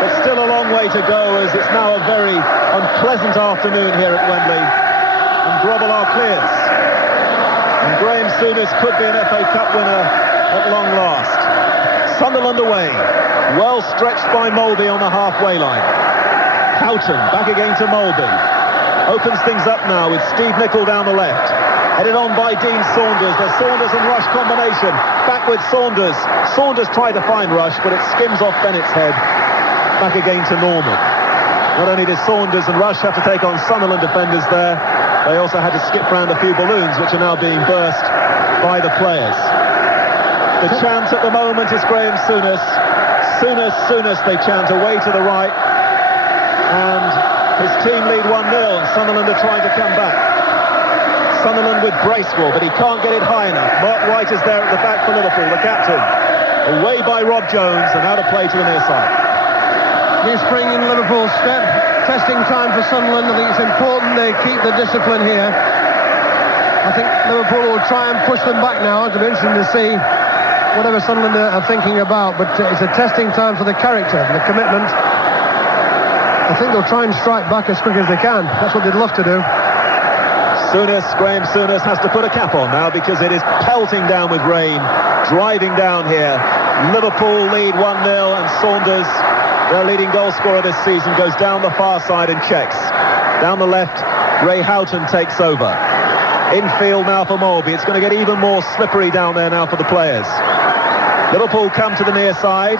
But still a long way to go, as it's now a very unpleasant afternoon here at Wembley. And Grobbelaar clears. And Graham Souness could be an FA Cup winner at long last. Sunderland away. Well stretched by Molby on the halfway line. Houghton back again to Molby. Opens things up now with Steve Nicol down the left. Headed on by Dean Saunders. The Saunders and Rush combination. Back with Saunders. Saunders tried to find Rush, but it skims off Bennett's head. Back again to Norman. Not only did Saunders and Rush have to take on Sunderland defenders there, they also had to skip round a few balloons, which are now being burst by the players. The chant at the moment is Graham Souness. Souness, Souness, they chant away to the right. And his team lead 1-0, and Sunderland are trying to come back. Sunderland with Bracewell, but he can't get it high enough. Mark Wright is there at the back for Liverpool, the captain. Away by Rob Jones, and out of play to the near side. New spring in Liverpool's step. Testing time for Sunderland. I think it's important they keep the discipline here. I think Liverpool will try and push them back now. It'll be interesting to see whatever Sunderland are thinking about, but it's a testing time for the character, the commitment. I think they'll try and strike back as quick as they can. That's what they'd love to do. Souness, Graham Souness has to put a cap on now because it is pelting down with rain, driving down here. Liverpool lead 1-0, and Saunders, their leading goal scorer this season, goes down the far side and checks. Down the left, Ray Houghton takes over. Infield now for Molby. It's going to get even more slippery down there now for the players. Liverpool come to the near side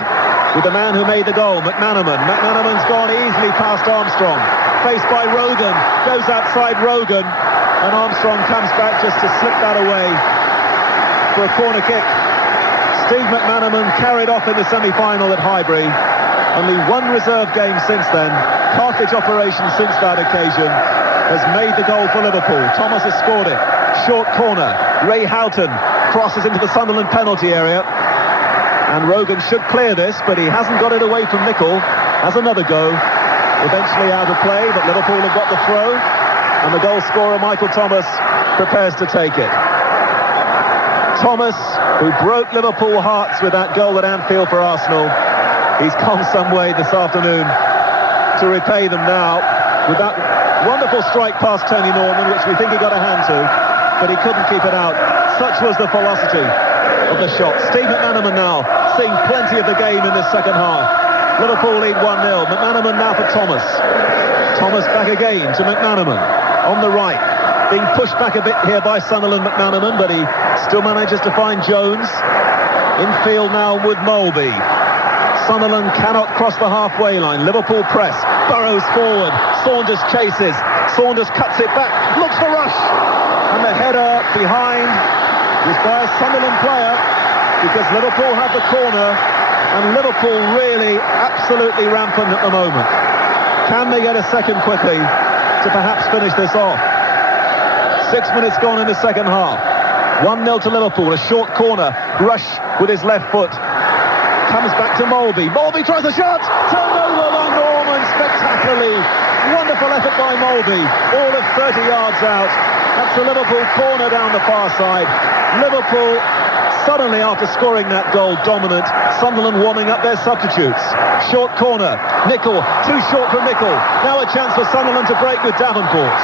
with the man who made the goal, McManaman. McManaman's gone easily past Armstrong. Faced by Rogan, goes outside Rogan, and Armstrong comes back just to slip that away for a corner kick. Steve McManaman carried off in the semi-final at Highbury. Only one reserve game since then. Cartridge operation since that occasion. Has made the goal for Liverpool. Thomas has scored it. Short corner. Ray Houghton crosses into the Sunderland penalty area. And Rogan should clear this, but he hasn't got it away from Nicol. Has another go. Eventually out of play, but Liverpool have got the throw. And the goal scorer, Michael Thomas, prepares to take it. Thomas, who broke Liverpool hearts with that goal at Anfield for Arsenal, he's come some way this afternoon to repay them now with that wonderful strike past Tony Norman, which we think he got a hand to, but he couldn't keep it out. Such was the velocity of the shot. Steve McManaman now seeing plenty of the game in this second half. Liverpool lead 1-0. McManaman now for Thomas. Thomas back again to McManaman on the right. Being pushed back a bit here by Sunderland, McManaman, but he still manages to find Jones. Infield now with Molby. Sunderland cannot cross the halfway line. Liverpool press. Burrows forward. Saunders chases. Saunders cuts it back. Looks for Rush. And the header behind was by a Sunderland player, because Liverpool have the corner, and Liverpool really absolutely rampant at the moment. Can they get a second quickly to perhaps finish this off? 6 minutes gone in the second half. 1-0 to Liverpool. A short corner. Rush with his left foot. Comes back to Molby. Molby tries a shot. Turned over by Norman spectacularly. Wonderful effort by Molby. All of 30 yards out. That's a Liverpool corner down the far side. Liverpool suddenly, after scoring that goal, dominant. Sunderland warming up their substitutes. Short corner. Nicol. Too short for Nicol. Now a chance for Sunderland to break with Davenport.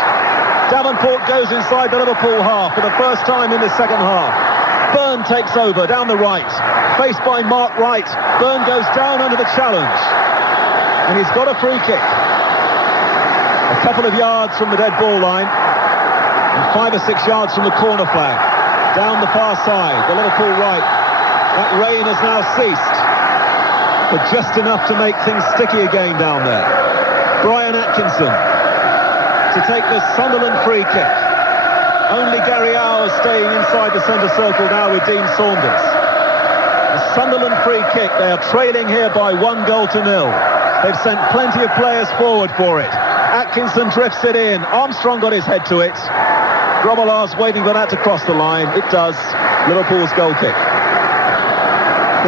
Davenport goes inside the Liverpool half for the first time in the second half. Byrne takes over down the right. Faced by Mark Wright. Byrne goes down under the challenge. And he's got a free kick. A couple of yards from the dead ball line. And 5 or 6 yards from the corner flag. Down the far side. The Liverpool right. That rain has now ceased, but just enough to make things sticky again down there. Brian Atkinson to take this Sunderland free kick. Only Gary Howe staying inside the centre circle now with Dean Saunders. The Sunderland free kick. They are trailing here by 1-0. They've sent plenty of players forward for it. Atkinson drifts it in. Armstrong got his head to it. Grobbelaar's waiting for that to cross the line. It does. Liverpool's goal kick.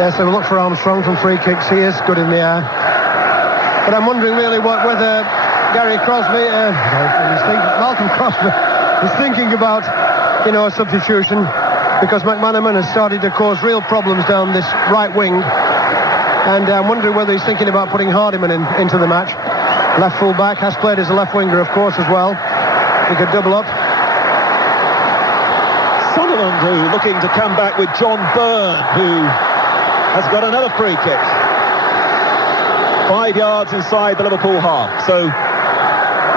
Yes, they will look for Armstrong from free kicks. He is good in the air. But I'm wondering really whether Gary Crosby, Malcolm Crosby, is thinking about, a substitution, because McManaman has started to cause real problems down this right wing. And I'm wondering whether he's thinking about putting Hardiman into the match. Left full back, has played as a left winger, of course, as well. He could double up. Sunderland, who looking to come back with John Byrne, who has got another free kick. 5 yards inside the Liverpool half. So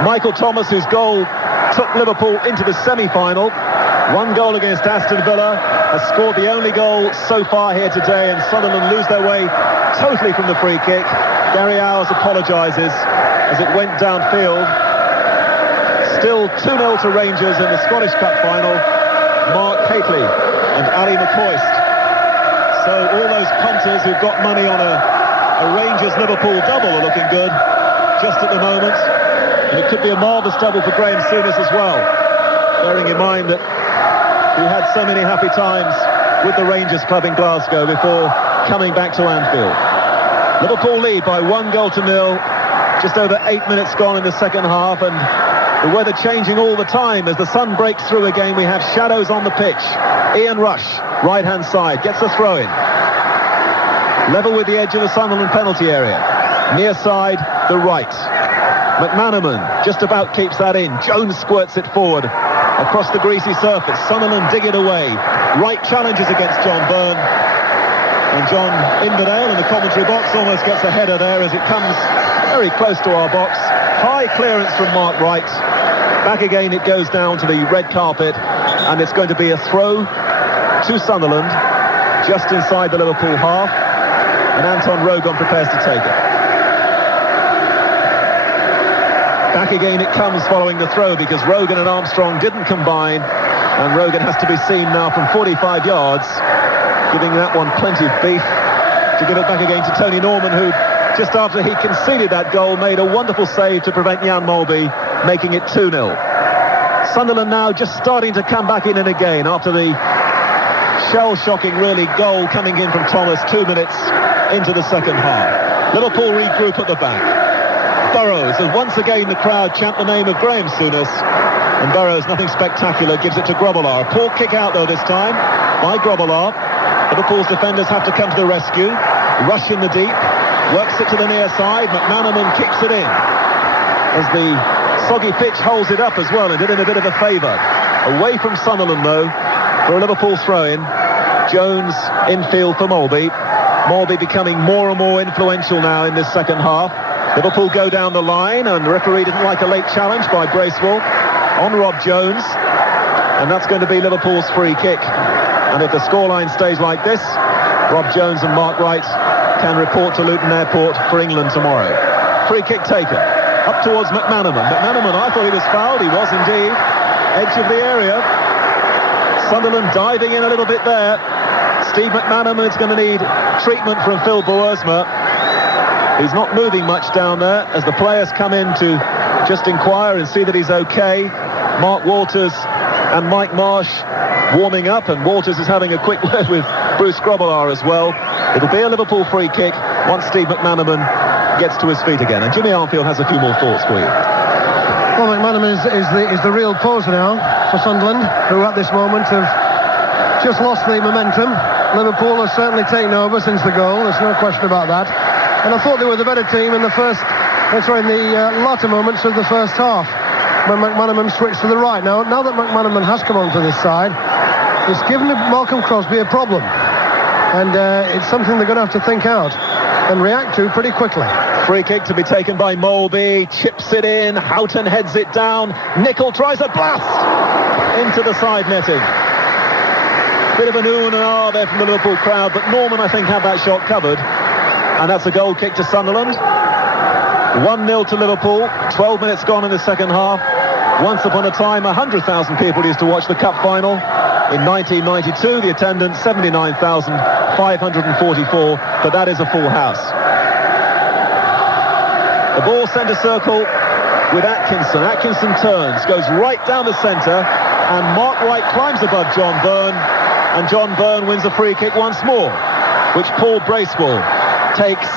Michael Thomas, whose goal took Liverpool into the semi-final, 1 goal against Aston Villa, has scored the only goal so far here today, and Sunderland lose their way totally from the free kick. Gary Owers apologises as it went downfield. Still 2-0 to Rangers in the Scottish Cup final. Mark Hateley and Ali McCoist. So all those punters who've got money on a Rangers-Liverpool double are looking good just at the moment. And it could be a marvellous double for Graham Souness as well, bearing in mind that he had so many happy times with the Rangers club in Glasgow before coming back to Anfield. Liverpool lead by 1-0. Just over 8 minutes gone in the second half, and the weather changing all the time. As the sun breaks through again, we have shadows on the pitch. Ian Rush, right-hand side, gets the throw in. Level with the edge of the Sunderland penalty area. Near side, the right. McManaman just about keeps that in. Jones squirts it forward across the greasy surface. Sunderland dig it away. Wright challenges against John Byrne. And John Inverdale in the commentary box almost gets a header there as it comes very close to our box. High clearance from Mark Wright. Back again it goes down to the red carpet, and it's going to be a throw to Sunderland just inside the Liverpool half, and Anton Rogon prepares to take it. Back again it comes following the throw, because Rogan and Armstrong didn't combine, and Rogan has to be seen now from 45 yards, giving that one plenty of beef to give it back again to Tony Norman, who just after he conceded that goal made a wonderful save to prevent Jan Molby making it 2-0. Sunderland now just starting to come back in and again after the shell-shocking really goal coming in from Thomas 2 minutes into the second half. Liverpool regroup at the back. Burrows, and once again the crowd chant the name of Graham Souness, and Burrows, nothing spectacular, gives it to Grobbelaar. A poor kick out though this time by Grobbelaar. Liverpool's defenders have to come to the rescue. Rush in the deep, works it to the near side. McManaman kicks it in as the soggy pitch holds it up as well, and did him a bit of a favour. Away from Sunderland though for a Liverpool throw-in. Jones infield for Molby. Molby becoming more and more influential now in this second half. Liverpool go down the line, and the referee didn't like a late challenge by Bracewell on Rob Jones, and that's going to be Liverpool's free kick. And if the scoreline stays like this, Rob Jones and Mark Wright can report to Luton Airport for England tomorrow. Free kick taken up towards McManaman. McManaman, I thought he was fouled. He was indeed. Edge of the area. Sunderland diving in a little bit there. Steve McManaman is going to need treatment from Phil Boersma. He's not moving much down there as the players come in to just inquire and see that he's okay. Mark Walters and Mike Marsh warming up, and Walters is having a quick word with Bruce Grobbelaar as well. It'll be a Liverpool free kick once Steve McManaman gets to his feet again. And Jimmy Armfield has a few more thoughts for you. Well, McManaman is the real poser now for Sunderland, who at this moment have just lost the momentum. Liverpool has certainly taken over since the goal. There's no question about that. And I thought they were the better team in the latter moments of the first half, when McManaman switched to the right. Now that McManaman has come onto this side, it's given Malcolm Crosby a problem. And it's something they're going to have to think out and react to pretty quickly. Free kick to be taken by Molby, chips it in, Houghton heads it down, Nicol tries a blast into the side netting. Bit of an ooh and an ah there from the Liverpool crowd, but Norman, I think, had that shot covered. And that's a goal kick to Sunderland. 1-0 to Liverpool. 12 minutes gone in the second half. Once upon a time, 100,000 people used to watch the cup final. In 1992, the attendance, 79,544, but that is a full house. The ball centre circle with Atkinson. Atkinson turns, goes right down the centre, and Mark White climbs above John Byrne, and John Byrne wins a free kick once more, which Paul Bracewell takes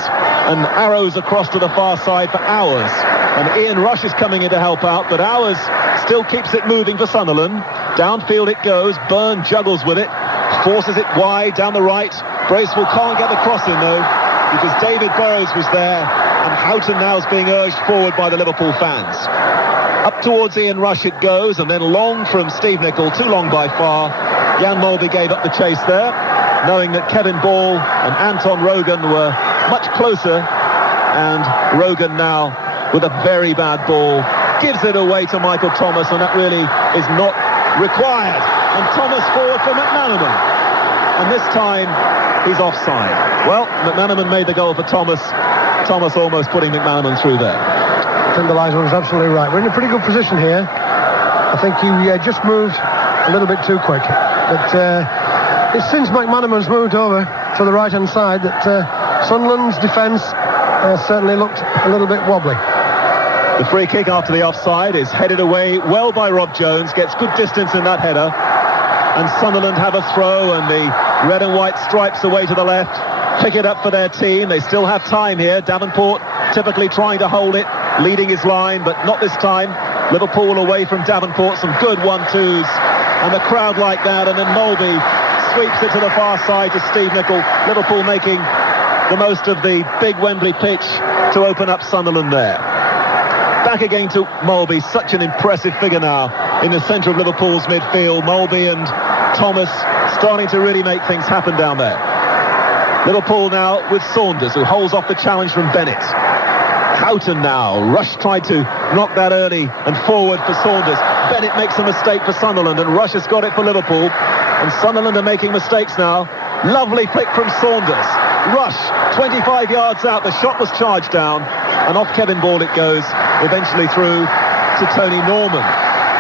and arrows across to the far side for Hours. And Ian Rush is coming in to help out, but Hours still keeps it moving for Sunderland. Downfield it goes. Byrne juggles with it, forces it wide down the right. Bracewell can't get the cross in though, because David Burrows was there, and Houghton now is being urged forward by the Liverpool fans. Up towards Ian Rush it goes, and then long from Steve Nicol, too long by far. Jan Molby gave up the chase there, knowing that Kevin Ball and Anton Rogan were much closer, and Rogan now with a very bad ball gives it away to Michael Thomas, and that really is not required. And Thomas forward for McManaman, and this time he's offside. Well, McManaman made the goal for Thomas. Thomas almost putting McManaman through there. I think the linesman was absolutely right. We're in a pretty good position here. I think he just moved a little bit too quick, but it's since McManaman's moved over to the right hand side that Sunderland's defence certainly looked a little bit wobbly. The free kick after the offside is headed away well by Rob Jones, gets good distance in that header, and Sunderland have a throw, and the red and white stripes away to the left pick it up for their team. They still have time here. Davenport typically trying to hold it, leading his line, but not this time. Liverpool away from Davenport, some good 1-2s, and the crowd like that, and then Molby sweeps it to the far side to Steve Nicol. Liverpool making the most of the big Wembley pitch to open up Sunderland there. Back again to Molby, such an impressive figure now in the centre of Liverpool's midfield. Molby and Thomas starting to really make things happen down there. Liverpool now with Saunders, who holds off the challenge from Bennett. Houghton now. Rush tried to knock that early and forward for Saunders. Bennett makes a mistake for Sunderland, and Rush has got it for Liverpool. And Sunderland are making mistakes now. Lovely flick from Saunders. Rush, 25 yards out. The shot was charged down, and off Kevin Ball it goes, eventually through to Tony Norman.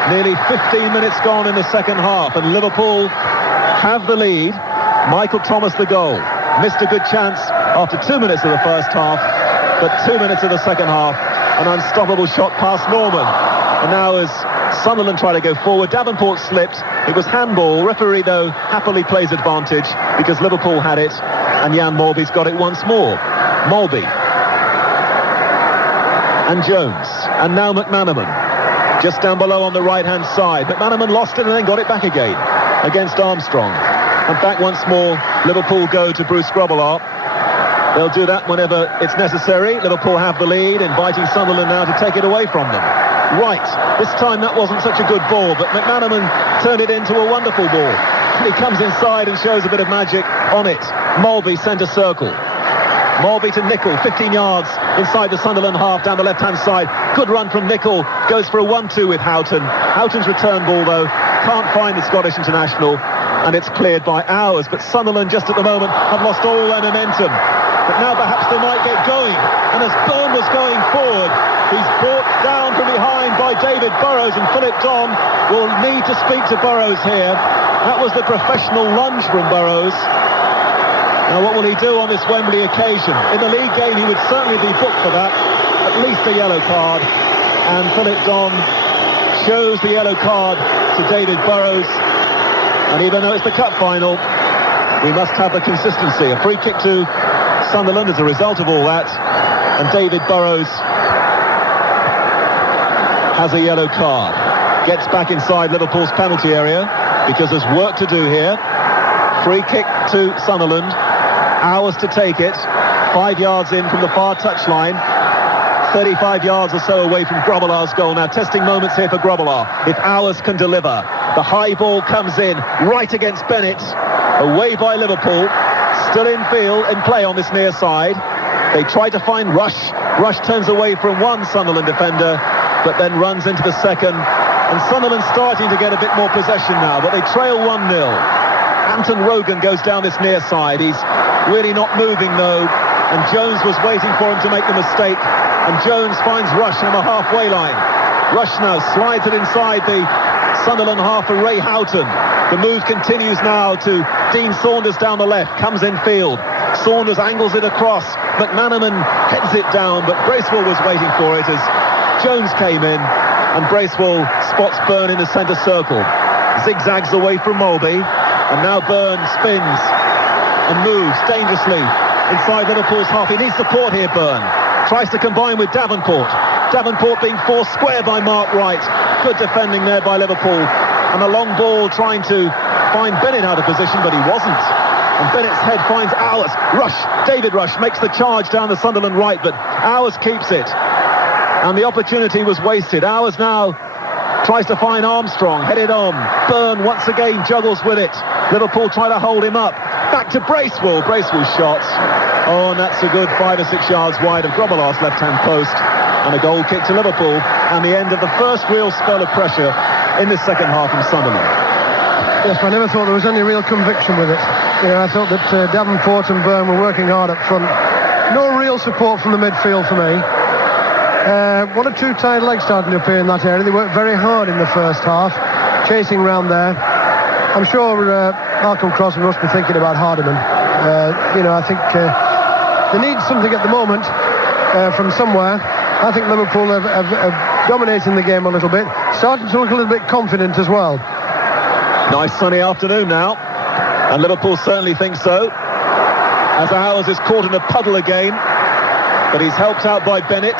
Nearly 15 minutes gone in the second half, and Liverpool have the lead. Michael Thomas the goal. Missed a good chance after 2 minutes of the first half, but 2 minutes of the second half, an unstoppable shot past Norman. And now as Sunderland try to go forward, Davenport slipped. It was handball. Referee, though, happily plays advantage because Liverpool had it, and Jan Molby's got it once more. Molby. And Jones. And now McManaman. Just down below on the right-hand side. McManaman lost it and then got it back again against Armstrong. And back once more, Liverpool go to Bruce Grobbelaar. They'll do that whenever it's necessary. Liverpool have the lead, inviting Sunderland now to take it away from them. Right, this time that wasn't such a good ball, but McManaman turned it into a wonderful ball. He comes inside and shows a bit of magic on it. Molby, centre circle. Molby to Nicol, 15 yards inside the Sunderland half down the left-hand side. Good run from Nicol, goes for a 1-2 with Houghton. Houghton's return ball, though, can't find the Scottish international, and it's cleared by Hours. But Sunderland, just at the moment, have lost all their momentum. But now perhaps they might get going. And as Byrne was going forward, he's brought down from behind by David Burrows, and Philip Don will need to speak to Burrows here. That was the professional lunge from Burrows. Now what will he do on this Wembley occasion? In the league game he would certainly be booked for that, at least a yellow card. And Philip Don shows the yellow card to David Burrows. And even though it's the cup final, we must have the consistency. A free kick to Sunderland as a result of all that, and David Burrows has a yellow card. Gets back inside Liverpool's penalty area because there's work to do here. Free kick to Sunderland. Hours to take it. 5 yards in from the far touchline. 35 yards or so away from Grobbelaar's goal. Now testing moments here for Grobbelaar. If Hours can deliver. The high ball comes in right against Bennett. Away by Liverpool. Still in play on this near side. They try to find Rush. Rush turns away from one Sunderland defender, but then runs into the second. And Sunderland starting to get a bit more possession now, but they trail 1-0. Anton Rogan goes down this near side. He's really not moving though, and Jones was waiting for him to make the mistake, and Jones finds Rush on the halfway line. Rush now slides it inside the Sunderland half for Ray Houghton. The move continues now to Dean Saunders down the left, comes in field. Saunders angles it across. McManaman heads it down, but Bracewell was waiting for it as Jones came in, and Bracewell spots Byrne in the centre circle. Zigzags away from Mulby, and now Byrne spins and moves dangerously inside Liverpool's half. He needs support here, Byrne. Tries to combine with Davenport. Davenport being forced square by Mark Wright. Good defending there by Liverpool. And a long ball trying to find Bennett out of position, but he wasn't. And Bennett's head finds Owers. Rush, David Rush, makes the charge down the Sunderland right, but Owers keeps it. And the opportunity was wasted. Owers now tries to find Armstrong, headed on. Byrne once again juggles with it. Liverpool try to hold him up. Back to Bracewell. Bracewell's shots. Oh, and that's a good 5 or 6 yards wide of Grobbelaar's left-hand post. And a goal kick to Liverpool. And the end of the first real spell of pressure in the second half from Sunderland. Yes, I never thought there was any real conviction with it. You know, I thought that Davenport and Byrne were working hard up front. No real support from the midfield for me. One or two tight legs starting to appear in that area. They worked very hard in the first half, chasing round there. I'm sure Malcolm Crosby must be thinking about Hardiman. You know, I think they need something at the moment from somewhere. I think Liverpool have dominating the game a little bit, starting to look a little bit confident as well. Nice sunny afternoon now, and Liverpool certainly think so. As Owers is caught in a puddle again, but he's helped out by Bennett,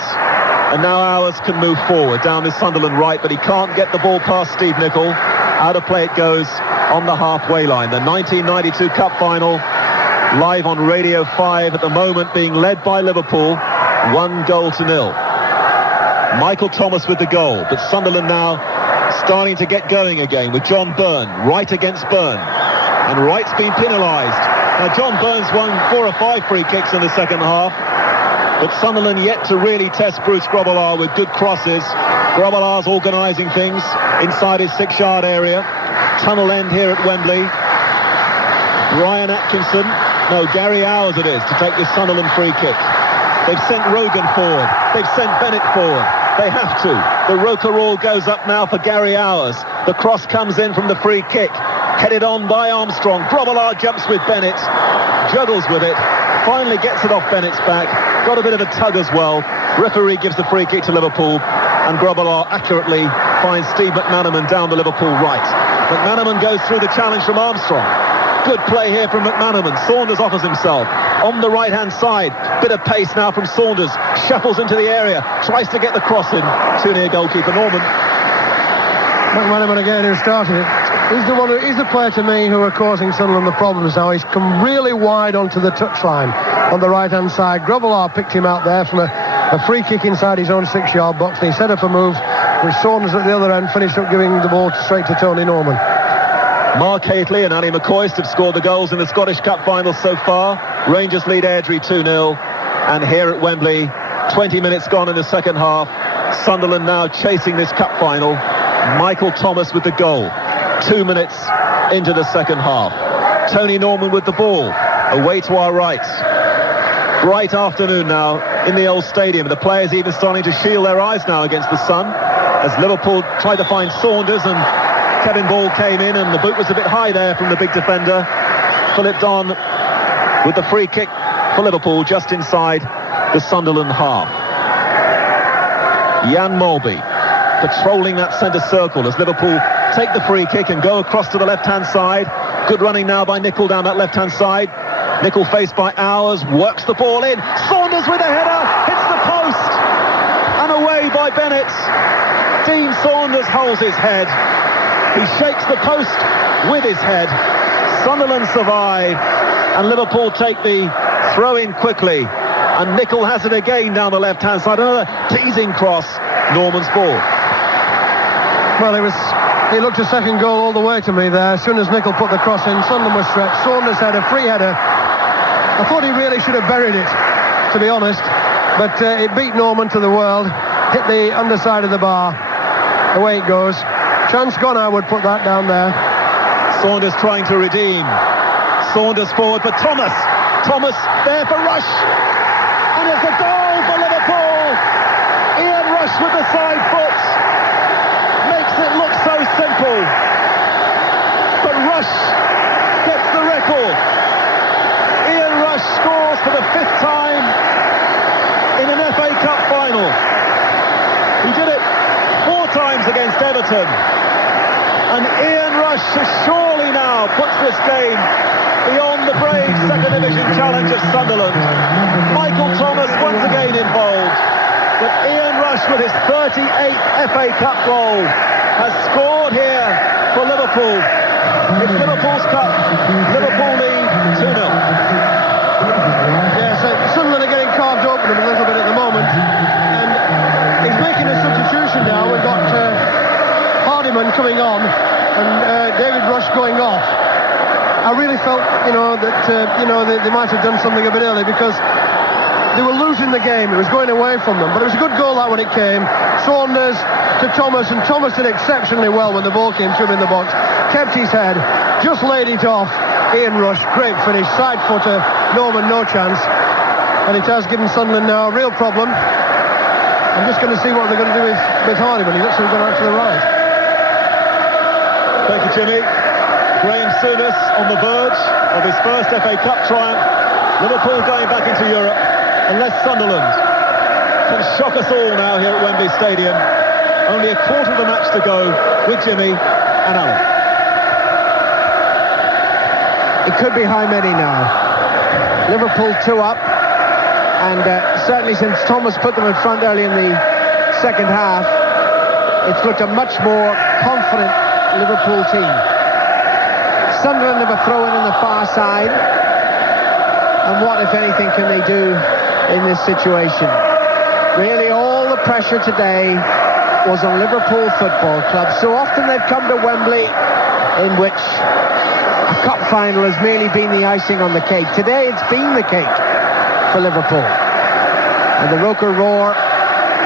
and now Owers can move forward down this Sunderland right, but he can't get the ball past Steve Nicol. Out of play it goes on the halfway line. The 1992 Cup Final, live on Radio 5 at the moment, being led by Liverpool, 1-0. Michael Thomas with the goal, but Sunderland now starting to get going again with John Byrne, right against Byrne, and Wright's been penalised. Now John Byrne's won 4 or 5 free kicks in the second half, but Sunderland yet to really test Bruce Grobbelaar with good crosses. Grobbelaar's organising things inside his 6-yard area. Tunnel end here at Wembley. Brian Atkinson, no, Gary Owers it is, to take this Sunderland free kick. They've sent Rogan forward. They've sent Bennett forward. They have to. The Roquerolles goes up now for Gary Owers. The cross comes in from the free kick. Headed on by Armstrong. Grobbelaar jumps with Bennett. Juggles with it. Finally gets it off Bennett's back. Got a bit of a tug as well. Referee gives the free kick to Liverpool. And Grobbelaar accurately finds Steve McManaman down the Liverpool right. McManaman goes through the challenge from Armstrong. Good play here from McManaman. Saunders offers himself on the right-hand side. Bit of pace now from Saunders. Shuffles into the area. Tries to get the cross in. Too near goalkeeper Norman. McManaman again who started it. He's the player to me who are causing Sunderland the problems now. He's come really wide onto the touchline on the right-hand side. Grobbelaar picked him out there from a free kick inside his own 6-yard box, and he set up a move with Saunders at the other end, finished up giving the ball straight to Tony Norman. Mark Haitley and Ali McCoist have scored the goals in the Scottish Cup final so far. Rangers lead Airdrie 2-0. And here at Wembley, 20 minutes gone in the second half. Sunderland now chasing this cup final. Michael Thomas with the goal. 2 minutes into the second half. Tony Norman with the ball. Away to our right. Bright afternoon now in the old stadium. The players even starting to shield their eyes now against the sun. As Liverpool tried to find Saunders, and Kevin Ball came in, and the boot was a bit high there from the big defender. Philip Don with the free kick for Liverpool just inside the Sunderland half. Jan Mulby patrolling that centre circle as Liverpool take the free kick and go across to the left-hand side. Good running now by Nicol down that left-hand side. Nicol faced by Owers, works the ball in. Saunders with a header, hits the post, and away by Bennett. Dean Saunders holds his head. He shakes the post with his head. Sunderland survive, and Liverpool take the throw in quickly. And Nicol has it again down the left-hand side. Another teasing cross. Norman's ball. Well, he looked a second goal all the way to me there. As soon as Nicol put the cross in, Sunderland was stretched. Saunders had a free header. I thought he really should have buried it, to be honest. But it beat Norman to the world. Hit the underside of the bar. Away it goes. Chance gone, I would put that down there. Saunders trying to redeem. Saunders forward for Thomas. Thomas there for Rush. And it's a goal for Liverpool. Ian Rush with the side foot. Makes it look so simple. But Rush gets the record. Ian Rush scores for the 5th time in an FA Cup final. He did it 4 times against Everton. And Ian Rush has surely now puts this game beyond the brave second division challenge of Sunderland. Michael Thomas once again involved. But Ian Rush with his 38th FA Cup goal has scored here for Liverpool. It's Liverpool's cup. Liverpool lead 2-0. Yes, Sunderland are getting carved open a little bit at the moment. And he's making a substitution now. We've got Hardiman coming on and David Rush going off. I really felt, that they might have done something a bit early because they were losing the game. It was going away from them. But it was a good goal that when it came. Saunders to Thomas, and Thomas did exceptionally well when the ball came to him in the box. Kept his head, just laid it off. Ian Rush, great finish, side footer. Norman, no chance. And it has given Sunderland now a real problem. I'm just going to see what they're going to do with Hardiman. He looks like he's going out to the right. Thank you, Jimmy. Graham Souness on the verge of his first FA Cup triumph. Liverpool going back into Europe, unless Sunderland can shock us all now here at Wembley Stadium. Only a quarter of the match to go with Jimmy and Alan. It could be how many now? Liverpool 2 up, and certainly since Thomas put them in front early in the second half, it's looked a much more confident Liverpool team. Sunderland have a throw-in on the far side, and what, if anything, can they do in this situation? Really, all the pressure today was on Liverpool Football Club. So often they've come to Wembley in which a cup final has merely been the icing on the cake. Today it's been the cake for Liverpool. And the Roker Roar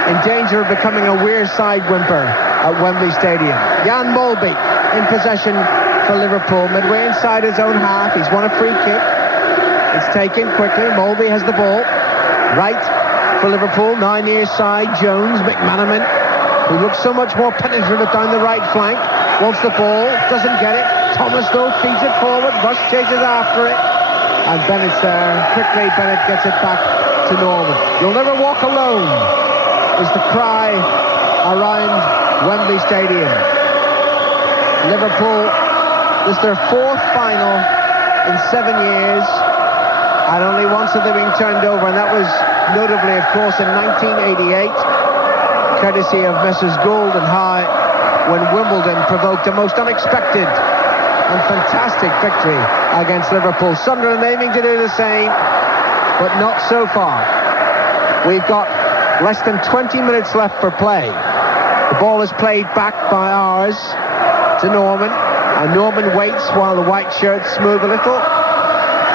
in danger of becoming a weird side whimper at Wembley Stadium. Jan Molby in possession for Liverpool, midway inside his own half. He's won a free kick. It's taken quickly. Molby has the ball. Right for Liverpool, 9 years side. Jones, McManaman, who looks so much more penetrative down the right flank, wants the ball, doesn't get it. Thomas, though, feeds it forward. Rush chases after it. And Bennett's there. Quickly, Bennett gets it back to Norman. You'll never walk alone is the cry around Wembley Stadium. Liverpool, this is their 4th final in 7 years. And only once have they been turned over, and that was notably, of course, in 1988, courtesy of Messrs. Gould and High, when Wimbledon provoked a most unexpected and fantastic victory against Liverpool. Sunderland aiming to do the same, but not so far. We've got less than 20 minutes left for play. The ball is played back by ours to Norman, and Norman waits while the white shirts move a little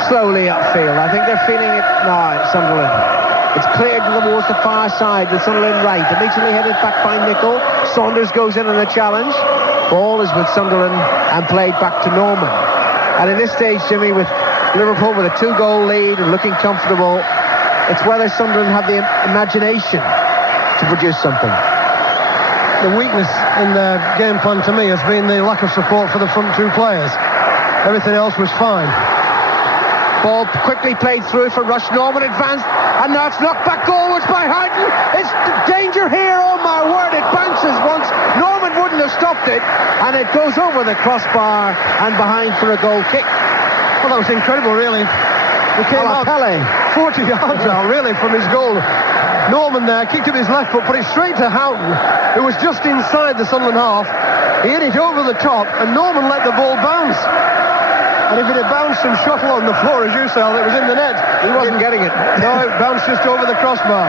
slowly upfield. I think they're feeling it now, Sunderland. It's cleared towards the far side, the Sunderland right. Immediately headed back by Nicol. Saunders goes in on the challenge. Ball is with Sunderland and played back to Norman. And in this stage, Jimmy, with Liverpool with a 2-goal lead and looking comfortable, it's whether Sunderland have the imagination to produce something. The weakness in the game plan to me has been the lack of support for the front 2 players. Everything else was fine. Ball quickly played through for Rush. Norman advanced, and now it's knocked back goalwards by Houghton. It's danger here, oh my word, it bounces once. Norman wouldn't have stopped it, and it goes over the crossbar and behind for a goal kick. Well, that was incredible, really. He came out 40 yards out, really, from his goal. Norman there kicked up his left foot, put it straight to Houghton, who was just inside the Sunderland half. He hit it over the top, and Norman let the ball bounce. And if it had bounced and shuttle on the floor, as you said, it was in the net. He wasn't getting it. No, it bounced just over the crossbar.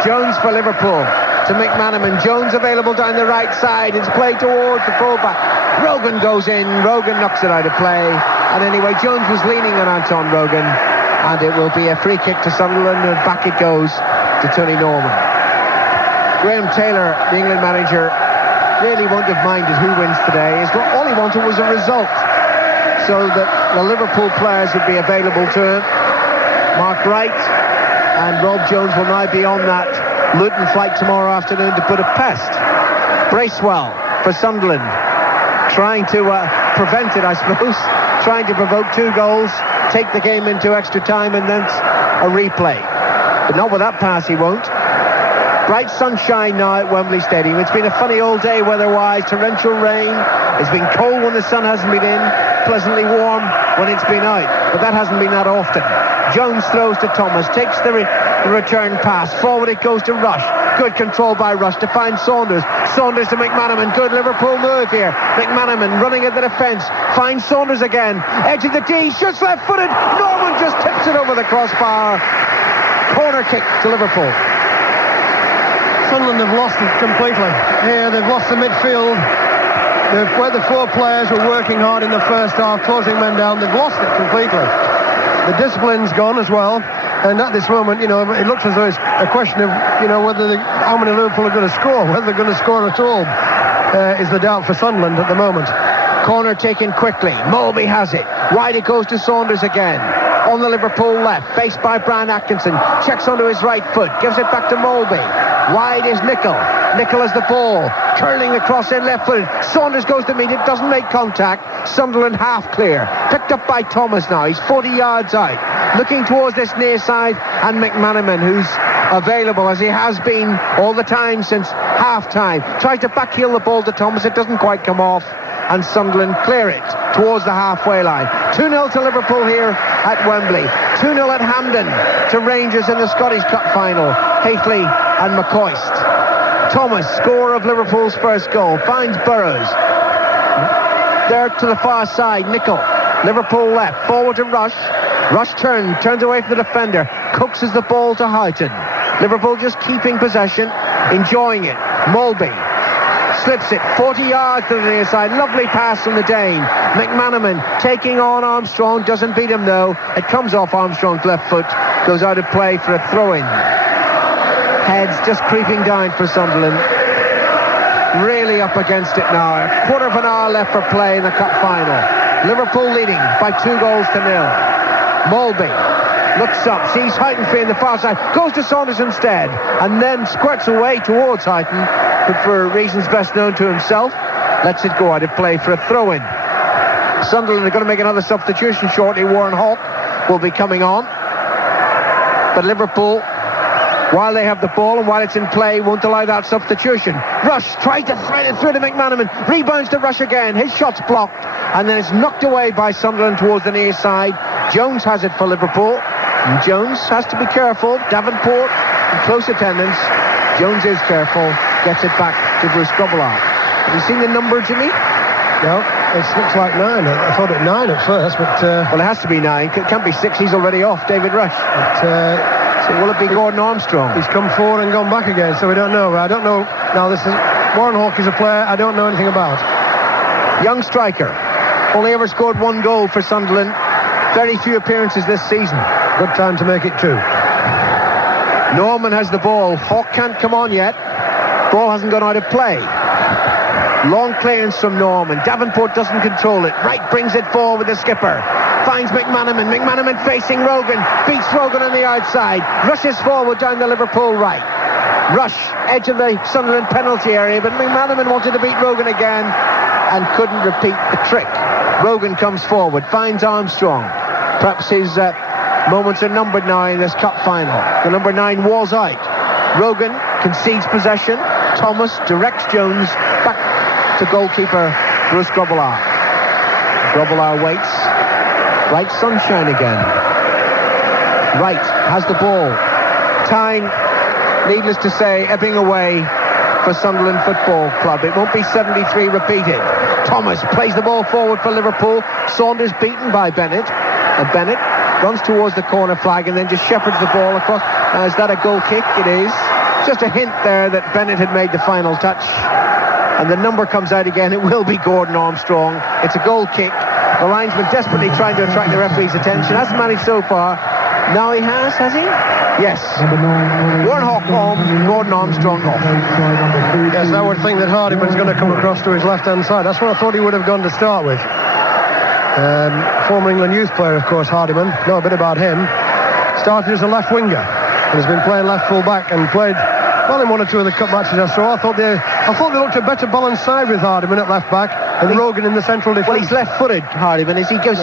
Jones for Liverpool to McManaman. Jones available down the right side. It's played towards the fullback. Rogan goes in. Rogan knocks it out of play. And anyway, Jones was leaning on Anton Rogan. And it will be a free kick to Sunderland. And back it goes to Tony Norman. Graham Taylor, the England manager, really won't have minded who wins today. All he wanted was a result. so that the Liverpool players would be available to him. Mark Wright and Rob Jones will now be on that Luton flight tomorrow afternoon to Budapest. Bracewell for Sunderland, trying to prevent it, I suppose, trying to provoke 2 goals, take the game into extra time and then a replay. But not with that pass, he won't. Bright sunshine now at Wembley Stadium. It's been a funny old day weather-wise, torrential rain. It's been cold when the sun hasn't been in, pleasantly warm when it's been out, but that hasn't been that often. Jones throws to Thomas, takes the return pass, forward it goes to Rush. Good control by Rush to find Saunders. Saunders to McManaman. Good Liverpool move here. McManaman running at the defence. Finds Saunders again. Edge of the D. Shoots left-footed. Norman just tips it over the crossbar. Corner kick to Liverpool. Sunderland have lost it completely. Here they've lost the midfield. Where the 4 players were working hard in the first half, closing men down, they've lost it completely. The discipline's gone as well. And at this moment, it looks as though it's a question of, how many Liverpool are going to score. Whether they're going to score at all is the doubt for Sunderland at the moment. Corner taken quickly. Mulby has it. Wide it goes to Saunders again. On the Liverpool left, faced by Brian Atkinson. Checks onto his right foot. Gives it back to Mulby. Wide is Nicol. Nicol has the ball. Curling across in left-footed. Saunders goes to meet it. Doesn't make contact. Sunderland half clear. Picked up by Thomas now. He's 40 yards out. Looking towards this near side, and McManaman, who's available as he has been all the time since half-time, tries to backheel the ball to Thomas. It doesn't quite come off, and Sunderland clear it towards the halfway line. 2-0 to Liverpool here at Wembley. 2-0 at Hampden to Rangers in the Scottish Cup final. Haitley and McCoist. Thomas, scorer of Liverpool's first goal, finds Burrows. There to the far side, Nicol. Liverpool left, forward to Rush. Rush turns away from the defender, coaxes the ball to Houghton. Liverpool just keeping possession, enjoying it. Mulby slips it 40 yards to the near side. Lovely pass from the Dane. McManaman taking on Armstrong, doesn't beat him though. It comes off Armstrong's left foot, goes out of play for a throw-in. Heads just creeping down for Sunderland. Really up against it now. A quarter of an hour left for play in the cup final. Liverpool leading by 2 goals to 0. Mulby looks up, sees Houghton free in the far side, goes to Saunders instead, and then squirts away towards Houghton, but for reasons best known to himself, lets it go out of play for a throw-in. Sunderland are going to make another substitution shortly. Warren Hawke will be coming on, but Liverpool, while they have the ball and while it's in play, won't allow that substitution. Rush tries to thread it through to McManaman, rebounds to Rush again, his shot's blocked, and then it's knocked away by Sunderland towards the near side. Jones has it for Liverpool, and Jones has to be careful. Davenport in close attendance. Jones is careful, gets it back to Bruce Grobbelaar. Have you seen the number, Jimmy? No, it looks like 9. I thought it 9 at first, but... Well, it has to be 9. It can't be 6. He's already off, David Rush. So will it be Gordon Armstrong? He's come forward and gone back again, so we don't know. I don't know. Now, this is... Warren Hawke is a player I don't know anything about. Young striker. Only ever scored 1 goal for Sunderland. Very few appearances this season. Good time to make it 2. Norman has the ball. Hawke can't come on yet. Ball hasn't gone out of play. Long clearance from Norman. Davenport doesn't control it. Wright brings it forward with the skipper. Finds McManaman. McManaman facing Rogan. Beats Rogan on the outside. Rushes forward down the Liverpool right. Rush, edge of the Sunderland penalty area, but McManaman wanted to beat Rogan again and couldn't repeat the trick. Rogan comes forward, finds Armstrong. Perhaps his moments are numbered now in this cup final. The number 9 was out. Rogan concedes possession. Thomas directs Jones back to goalkeeper Bruce Grobbelaar. Grobbelaar waits. Bright sunshine again. Wright has the ball. Time, needless to say, ebbing away for Sunderland Football Club. It won't be 73 repeated. Thomas plays the ball forward for Liverpool. Saunders beaten by Bennett. And Bennett runs towards the corner flag and then just shepherds the ball across. Is that a goal kick? It is. Just a hint there that Bennett had made the final touch. And the number comes out again. It will be Gordon Armstrong. It's a goal kick. The linesman desperately trying to attract the referee's attention. Hasn't managed so far. Now he has he? Yes. Warren Hawke on, Gordon Armstrong off. Yes, that would think that Hardiman's going to come across to his left-hand side. That's what I thought he would have gone to start with. Former England youth player, of course, Hardiman. Know a bit about him. Started as a left winger and has been playing left full back and played well in one or two of the cup matches I saw. I thought they looked a better balanced side with Hardiman at left back and Rogan in the central defence. Well, he's left-footed, Hardiman. He gives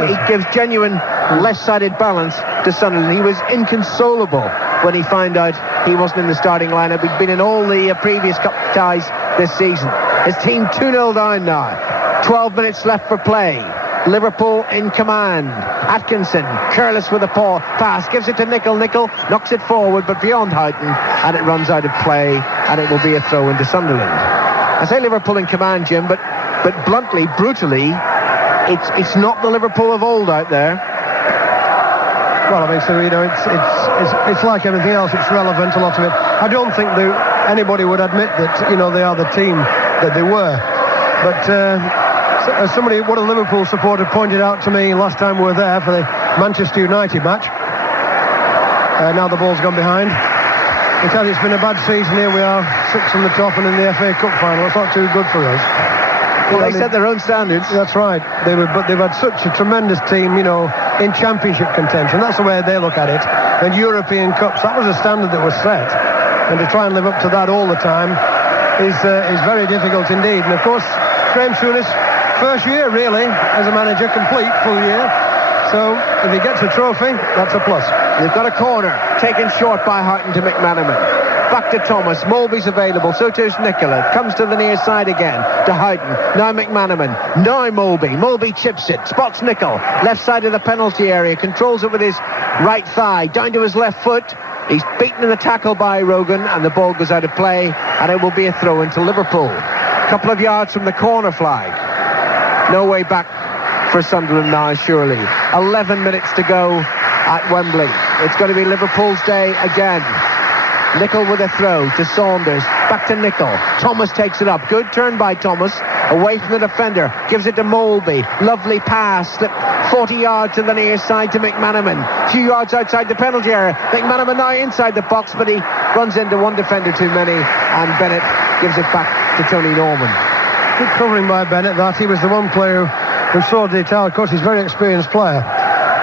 genuine left-sided balance to Sunderland. He was inconsolable when he found out he wasn't in the starting lineup. He'd been in all the previous cup ties this season. His team 2-0 down now. 12 minutes left for play. Liverpool in command. Atkinson, careless with the pass, gives it to Nicol. Nicol knocks it forward, but beyond Houghton, and it runs out of play, and it will be a throw into Sunderland. I say Liverpool in command, Jim, but bluntly, brutally, it's not the Liverpool of old out there. Well, I mean, so, you know, it's like everything else. It's relevant, a lot of it. I don't think anybody would admit that, you know, they are the team that they were. But as one of the Liverpool supporters pointed out to me last time we were there for the Manchester United match, now the ball's gone behind. He said it's been a bad season. Here we are, 6 from the top and in the FA Cup final. It's not too good for us. Well, they set their own standards. That's right. But they've had such a tremendous team, you know, in championship contention. That's the way they look at it. And European Cups, that was a standard that was set. And to try and live up to that all the time is very difficult indeed. And of course, Graham Souness, first year really as a manager, complete full year. So if he gets a trophy, that's a plus. They've got a corner taken short by Houghton to McManaman. Back to Thomas. Mulvey's available. So too is Nicola. Comes to the near side again to Houghton. Now McManaman. Now Mulvey. Mulvey chips it. Spots Nicol. Left side of the penalty area. Controls it with his right thigh. Down to his left foot. He's beaten in the tackle by Rogan, and the ball goes out of play, and it will be a throw into Liverpool. A couple of yards from the corner flag. No way back for Sunderland now, surely. 11 minutes to go at Wembley. It's going to be Liverpool's day again. Nicol with a throw to Saunders. Back to Nicol. Thomas takes it up. Good turn by Thomas. Away from the defender. Gives it to Mulvey. Lovely pass. Slip 40 yards to the near side to McManaman. A few yards outside the penalty area. McManaman now inside the box, but he runs into one defender too many, and Bennett gives it back to Tony Norman. Good covering by Bennett, that. He was the one player who saw the detail. Of course, he's a very experienced player.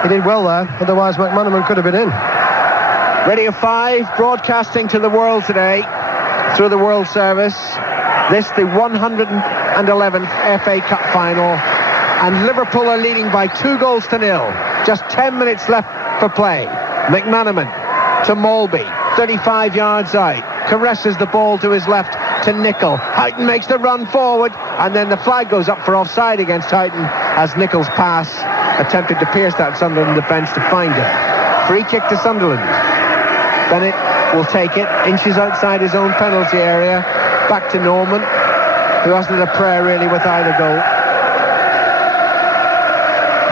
He did well there. Otherwise, McManaman could have been in. Radio 5 broadcasting to the world today through the World Service. This the 111th FA Cup final, and Liverpool are leading by 2-0. Just 10 minutes left for play. McManaman to Mulvey, 35 yards out, caresses the ball to his left to Nicol. Houghton makes the run forward, and then the flag goes up for offside against Houghton as Nicol's pass attempted to pierce that Sunderland defence to find it. Free kick to Sunderland. Bennett will take it, inches outside his own penalty area. Back to Norman, who hasn't had a prayer really with either goal.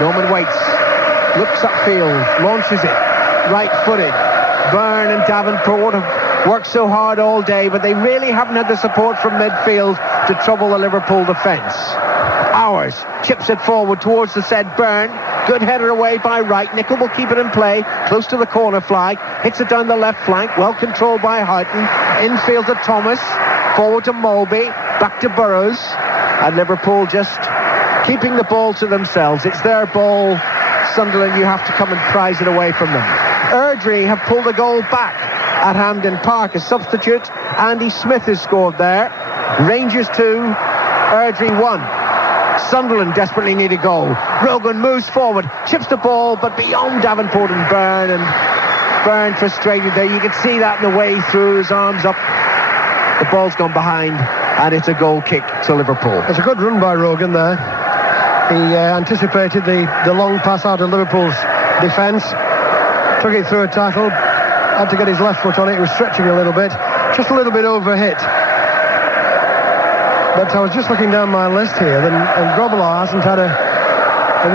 Norman waits, looks upfield, launches it, right-footed. Byrne and Davenport have worked so hard all day, but they really haven't had the support from midfield to trouble the Liverpool defence. Ours chips it forward towards the said Byrne. Good header away by Wright. Nicol will keep it in play, close to the corner flag. Hits it down the left flank, well controlled by Houghton. Infield to Thomas, forward to Mulvey, back to Burrows. And Liverpool just keeping the ball to themselves. It's their ball. Sunderland, you have to come and prize it away from them. Erdry have pulled a goal back at Hampden Park. A substitute, Andy Smith, has scored there. Rangers 2, Erdry 1. Sunderland desperately need a goal. Rogan moves forward, chips the ball, but beyond Davenport and Byrne frustrated there. You can see that in the way through, his arms up. The ball's gone behind, and it's a goal kick to Liverpool. It's a good run by Rogan there. He anticipated the long pass out of Liverpool's defence, took it through a tackle, had to get his left foot on it. He was stretching a little bit, just a little bit overhit. But I was just looking down my list here, and Grobbelaar hasn't had a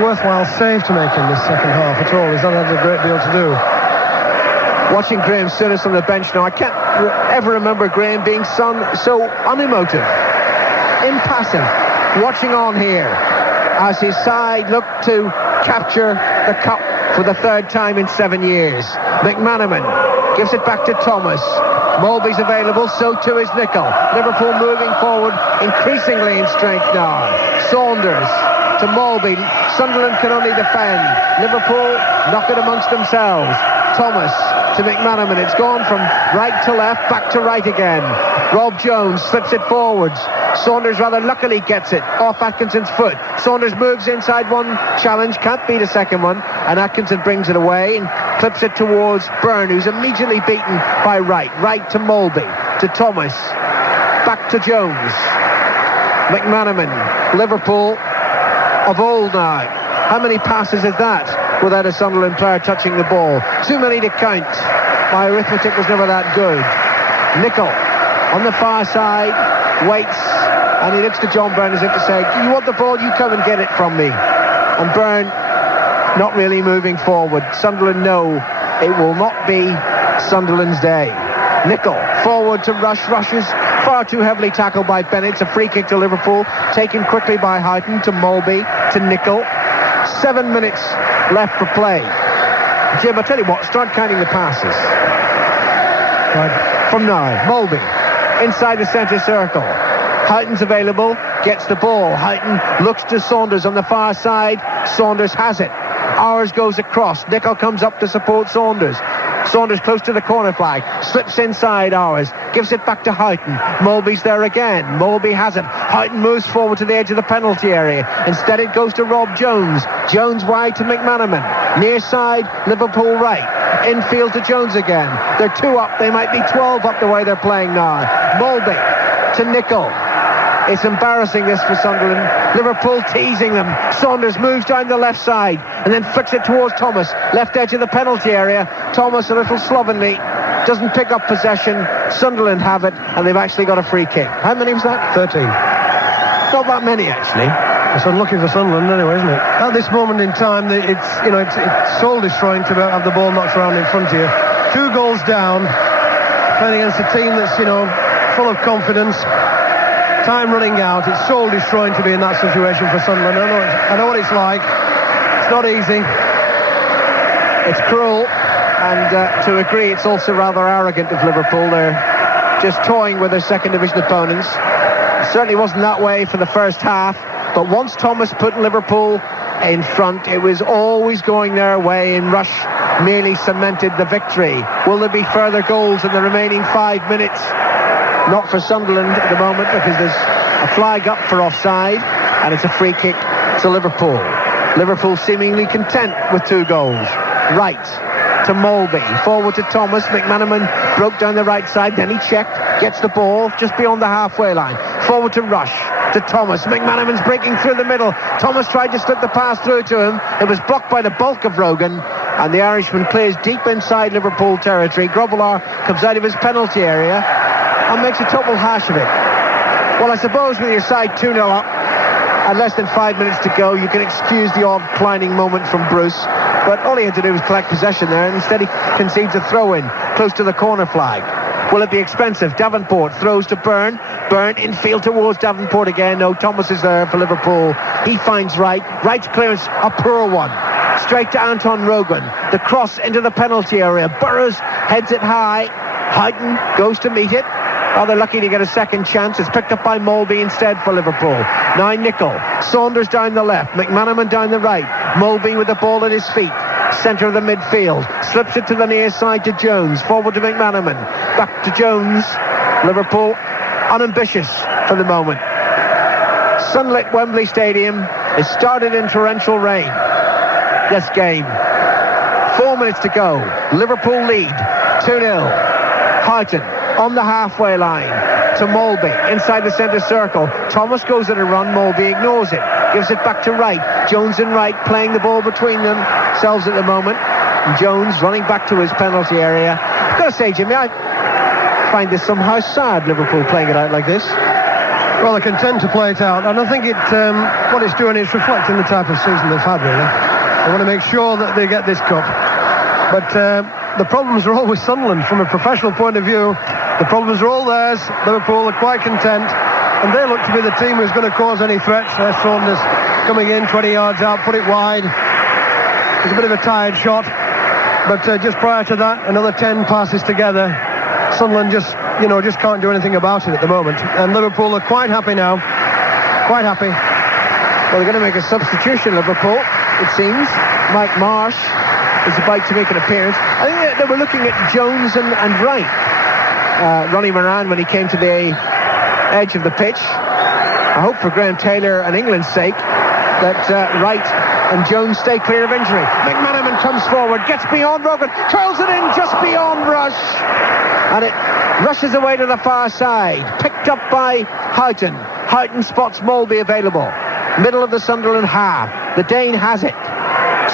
worthwhile save to make in this second half at all. He's not had a great deal to do. Watching Graham Souness on the bench now, I can't ever remember Graham being so unemotive, impassive, watching on here as his side looked to capture the cup for the third time in 7 years. McManaman gives it back to Thomas. Mulvey's available, so too is Nicol. Liverpool moving forward increasingly in strength now. Saunders to Mulby. Sunderland can only defend. Liverpool knock it amongst themselves. Thomas to McManaman. It's gone from right to left, back to right again. Rob Jones slips it forwards. Saunders rather luckily gets it off Atkinson's foot. Saunders moves inside one challenge, can't beat a second one, and Atkinson brings it away and clips it towards Byrne, who's immediately beaten by Wright. Wright to Mulby, to Thomas, back to Jones. McManaman, Liverpool of old now. How many passes is that without a Sunderland player touching the ball? Too many to count. My arithmetic was never that good. Nicol on the far side, waits, and he looks to John Byrne as if to say, you want the ball, you come and get it from me. And Byrne not really moving forward. Sunderland know it will not be Sunderland's day. Nicol forward to rushes far too heavily tackled by Bennett. It's a free kick to Liverpool, taken quickly by Houghton to Mulby to Nicol. 7 minutes left for play. Jim, I'll tell you what, start counting the passes. Right. From now, Mulby inside the centre circle. Houghton's available, gets the ball. Houghton looks to Saunders on the far side. Saunders has it. Ours goes across. Nicol comes up to support Saunders. Saunders close to the corner flag, slips inside Ours, gives it back to Houghton. Mulby's there again. Mulby has it. Houghton moves forward to the edge of the penalty area. Instead it goes to Rob Jones. Jones wide to McManaman. Near side, Liverpool right. Infield to Jones again. They're 2 up. They might be 12 up the way they're playing now. Mulby to Nicol. It's embarrassing this for Sunderland. Liverpool teasing them. Saunders moves down the left side and then flicks it towards Thomas. Left edge of the penalty area. Thomas a little slovenly. Doesn't pick up possession. Sunderland have it and they've actually got a free kick. How many was that? 13. Not that many actually. It's unlucky for Sunderland anyway, isn't it? At this moment in time, it's soul destroying to have the ball knocked around in front of you. 2 goals down, playing against a team that's full of confidence. Time running out. It's soul destroying to be in that situation for Sunderland. I know what it's like. It's not easy. It's cruel, and to agree, it's also rather arrogant of Liverpool. They're just toying with their second division opponents. It certainly wasn't that way for the first half, but once Thomas put Liverpool in front, it was always going their way, and Rush merely cemented the victory. Will there be further goals in the remaining 5 minutes? Not for Sunderland at the moment, because there's a flag up for offside and it's a free kick to Liverpool. Liverpool seemingly content with 2 goals. Right to Mulby, forward to Thomas. McManaman broke down the right side, then he checked, gets the ball just beyond the halfway line. Forward to Rush, to Thomas. McManaman's breaking through the middle. Thomas tried to slip the pass through to him. It was blocked by the bulk of Rogan, and the Irishman clears deep inside Liverpool territory. Grobbelaar comes out of his penalty area and makes a total hash of it. Well, I suppose with your side 2-0 up and less than 5 minutes to go, you can excuse the odd declining moment from Bruce, but all he had to do was collect possession there, and instead he concedes a throw-in close to the corner flag. Will it be expensive? Davenport throws to Byrne. Byrne infield towards Davenport again. No, Thomas is there for Liverpool. He finds Wright. Wright's clearance, a poor one. Straight to Anton Rogan. The cross into the penalty area. Burrows heads it high. Houghton goes to meet it. Rather lucky to get a second chance. It's picked up by Mulby instead for Liverpool. Now Nicol. Saunders down the left. McManaman down the right. Mulby with the ball at his feet. Centre of the midfield. Slips it to the near side to Jones. Forward to McManaman. Back to Jones. Liverpool unambitious for the moment. Sunlit Wembley Stadium is started in torrential rain. This game. 4 minutes to go. Liverpool lead 2-0. Houghton on the halfway line to Mulby inside the centre circle. Thomas goes at a run. Mulby ignores it, gives it back to Wright. Jones and Wright playing the ball between themselves at the moment, and Jones running back to his penalty area. I've got to say, Jimmy, I find this somehow sad, Liverpool playing it out like this. Well, they can tend to play it out, and I think what it's doing is reflecting the type of season they've had, really. They want to make sure that they get this cup, but the problems are all with Sunderland from a professional point of view. The problems are all theirs. Liverpool are quite content, and they look to be the team who's going to cause any threats. There's Saunders coming in 20 yards out, put it wide. It's a bit of a tired shot, but just prior to that, another 10 passes together. Sunderland just can't do anything about it at the moment, and Liverpool are quite happy now. Quite happy. Well, they're going to make a substitution, Liverpool, it seems. Mike Marsh is about to make an appearance. I think they were looking at Jones and Wright. Ronnie Moran, when he came to the edge of the pitch. I hope for Graham Taylor and England's sake that Wright and Jones stay clear of injury. McManaman comes forward, gets beyond Rogan, curls it in just beyond Rush, and it rushes away to the far side, picked up by Houghton. Houghton spots Molby available, middle of the Sunderland half. The Dane has it,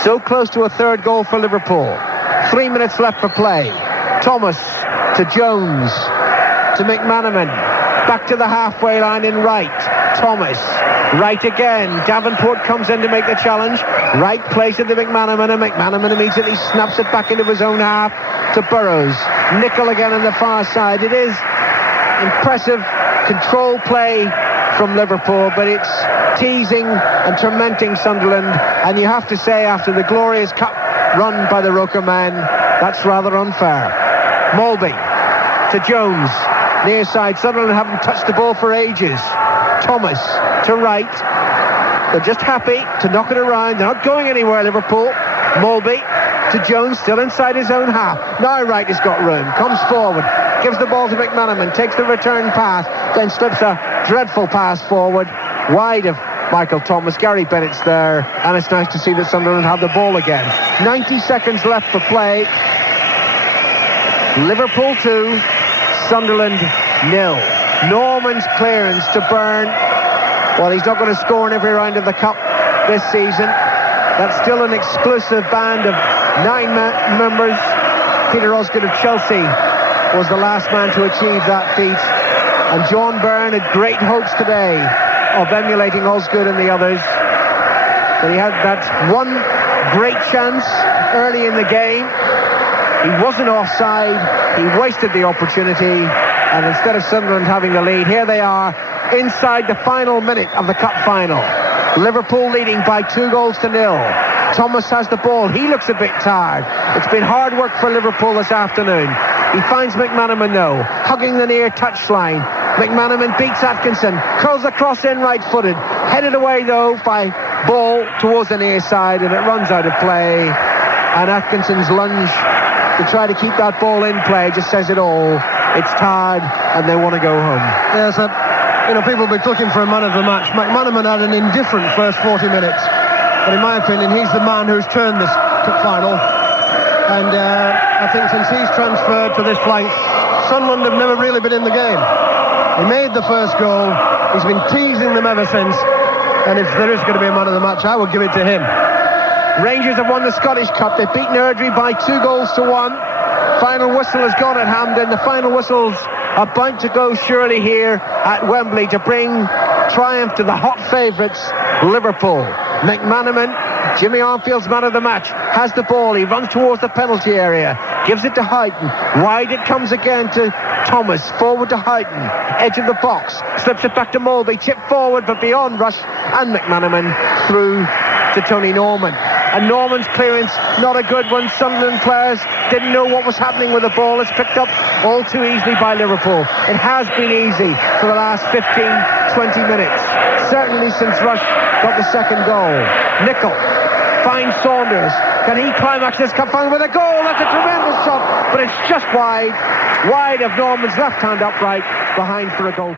so close to a third goal for Liverpool. 3 minutes left for play. Thomas to Jones to McManaman, back to the halfway line in Wright. Thomas, Wright again. Davenport comes in to make the challenge. Wright plays it to McManaman, and McManaman immediately snaps it back into his own half to Burrows. Nicol again on the far side. It is impressive control play from Liverpool, but it's teasing and tormenting Sunderland, and you have to say, after the glorious cup run by the Roker men, that's rather unfair. Molby to Jones, near side. Sunderland haven't touched the ball for ages. Thomas to Wright. They're just happy to knock it around. They're not going anywhere, Liverpool. Molby to Jones, still inside his own half. Now Wright has got room, comes forward, gives the ball to McManaman, takes the return pass, then slips a dreadful pass forward, wide of Michael Thomas. Gary Bennett's there, and it's nice to see that Sunderland have the ball again. 90 seconds left for play. Liverpool 2, Sunderland 0. Norman's clearance to Byrne. Well, he's not going to score in every round of the Cup this season. That's still an exclusive band of 9 members. Peter Osgood of Chelsea was the last man to achieve that feat. And John Byrne had great hopes today of emulating Osgood and the others. But he had that one great chance early in the game. He wasn't offside. He wasted the opportunity. And instead of Sunderland having the lead, here they are inside the final minute of the Cup final. Liverpool leading by 2-0. Thomas has the ball. He looks a bit tired. It's been hard work for Liverpool this afternoon. He finds McManaman though, hugging the near touchline. McManaman beats Atkinson, curls across in right-footed, headed away though by ball towards the near side, and it runs out of play. And Atkinson's lunge to try to keep that ball in play just says it all. It's tired and they want to go home. Yes, people will be looking for a man of the match. McManaman had an indifferent first 40 minutes, but in my opinion he's the man who's turned this cup final. And I think since he's transferred to this flank, Sunderland have never really been in the game. He made the first goal, he's been teasing them ever since, and if there is going to be a man of the match, I will give it to him. Rangers have won the Scottish Cup. They've beaten Airdrie by 2-1. Final whistle has gone at Hampden. The final whistle's about to go surely here at Wembley to bring triumph to the hot favourites, Liverpool. McManaman, Jimmy Armfield's man of the match, has the ball. He runs towards the penalty area, gives it to Houghton. Wide it comes again to Thomas, forward to Houghton, edge of the box, slips it back to Molby, chip forward but beyond Rush, and McManaman through to Tony Norman. And Norman's clearance, not a good one. Sunderland players didn't know what was happening with the ball. It's picked up all too easily by Liverpool. It has been easy for the last 15, 20 minutes. Certainly since Rush got the second goal. Nicol finds Saunders. Can he climax this cup final with a goal? That's a tremendous shot, but it's just wide of Norman's left hand upright, behind for a goal.